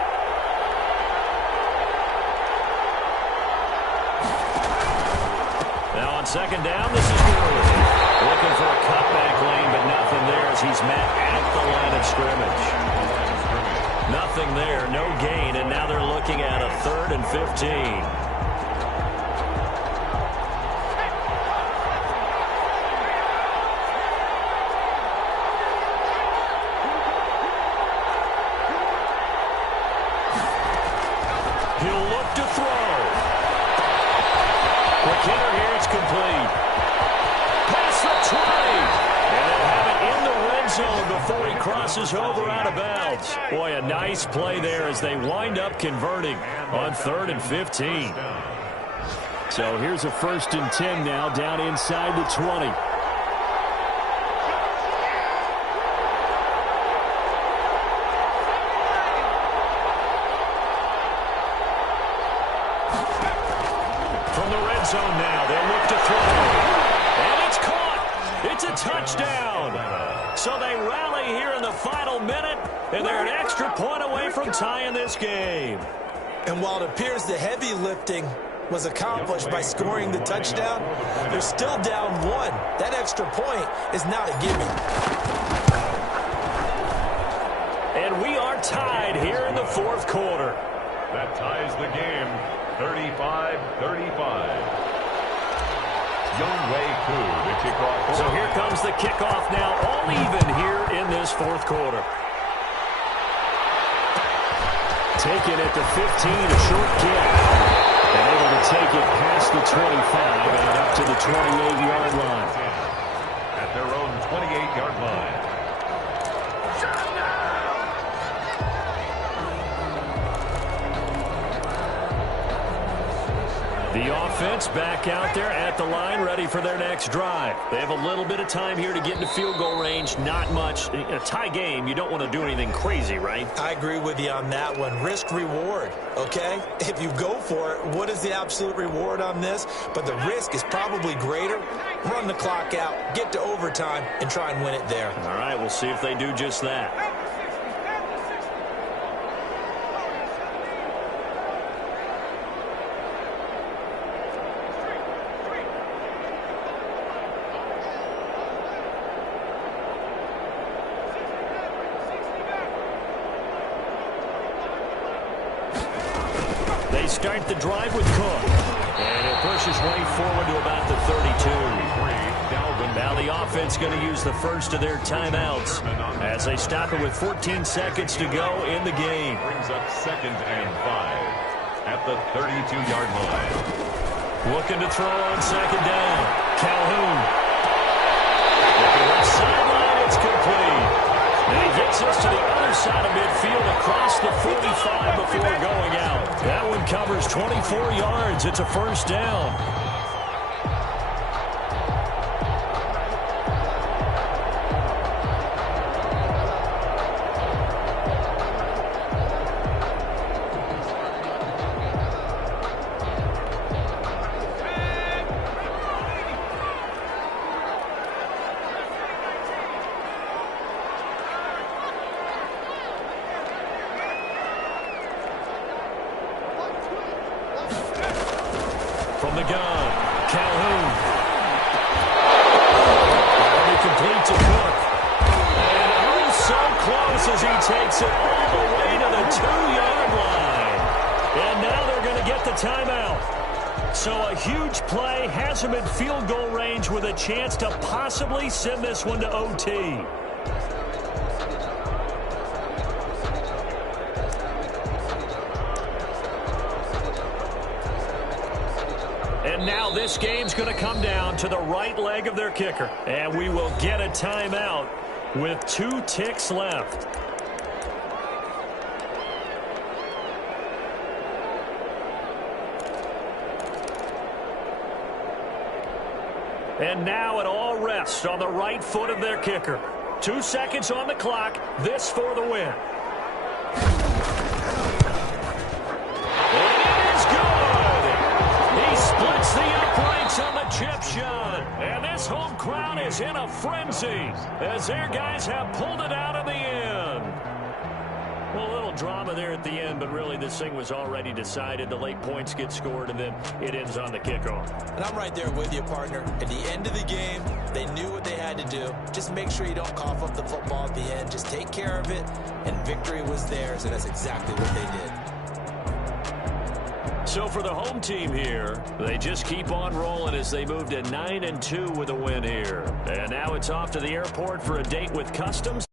On second down, this is good. Looking for a cutback lane, but nothing there as he's met at the line of scrimmage. Nothing there, no gain, and now they're looking at a 3rd and 15. He'll look to throw. McKinnon here, it's complete. Past the 20. And they'll have it in the red zone before he crosses over out of bounds. Boy, a nice play there as they wind up converting on 3rd and 15. So here's a 1st and 10 now down inside the 20. From the red zone now, they'll look to throw. And it's caught. It's a touchdown. So they rally here in the final minute, and they're an extra point away from tying this game. And while it appears the heavy lifting was accomplished by scoring the touchdown, they're still down 1. That extra point is not a gimme. And we are tied here in the 4th quarter. That ties the game, 35-35. Youngwei Koo, the kickoff. So here comes the kickoff now, all even here in this 4th quarter. Taken at the 15, a short kick. And able to take it past the 25 and up to the 28-yard line. At their own 28-yard line. The offense back out there at the line, ready for their next drive. They have a little bit of time here to get into field goal range. Not much. In a tie game, you don't want to do anything crazy, right? I agree with you on that one. Risk-reward, okay? If you go for it, what is the absolute reward on this? But the risk is probably greater. Run the clock out, get to overtime, and try and win it there. All right, we'll see if they do just that. They start the drive with Cook. And it pushes way forward to about the 32. Now the offense going to use the first of their timeouts as they stop it with 14 seconds to go in the game. Brings up 2nd and 5 at the 32-yard line. Looking to throw on 2nd down. Calhoun. Looking left sideline, it's complete. And he gets us to the other side of midfield across the 45 before going out. That one covers 24 yards. It's a 1st down. From the gun, Calhoun. Already complete to Cook. And oh, so close as he takes it all the way to the 2-yard line. And now they're going to get the timeout. So a huge play has him in field goal range with a chance to possibly send this one to OT. And now this game's going to come down to the right leg of their kicker. And we will get a timeout with 2 ticks left. And now it all rests on the right foot of their kicker. 2 seconds on the clock. This for the win. Splits the uprights on the chip shot. And this home crowd is in a frenzy as their guys have pulled it out in the end. Well, a little drama. drama there at the end, but really this thing was already decided. The late points get scored, and then it ends on the kickoff. And I'm right there with you, partner. At the end of the game, they knew what they had to do. Just make sure you don't cough up the football at the end. Just take care of it, and victory was theirs, and that's exactly what they did. So for the home team here, they just keep on rolling as they move to 9-2 with a win here. And now it's off to the airport for a date with Customs.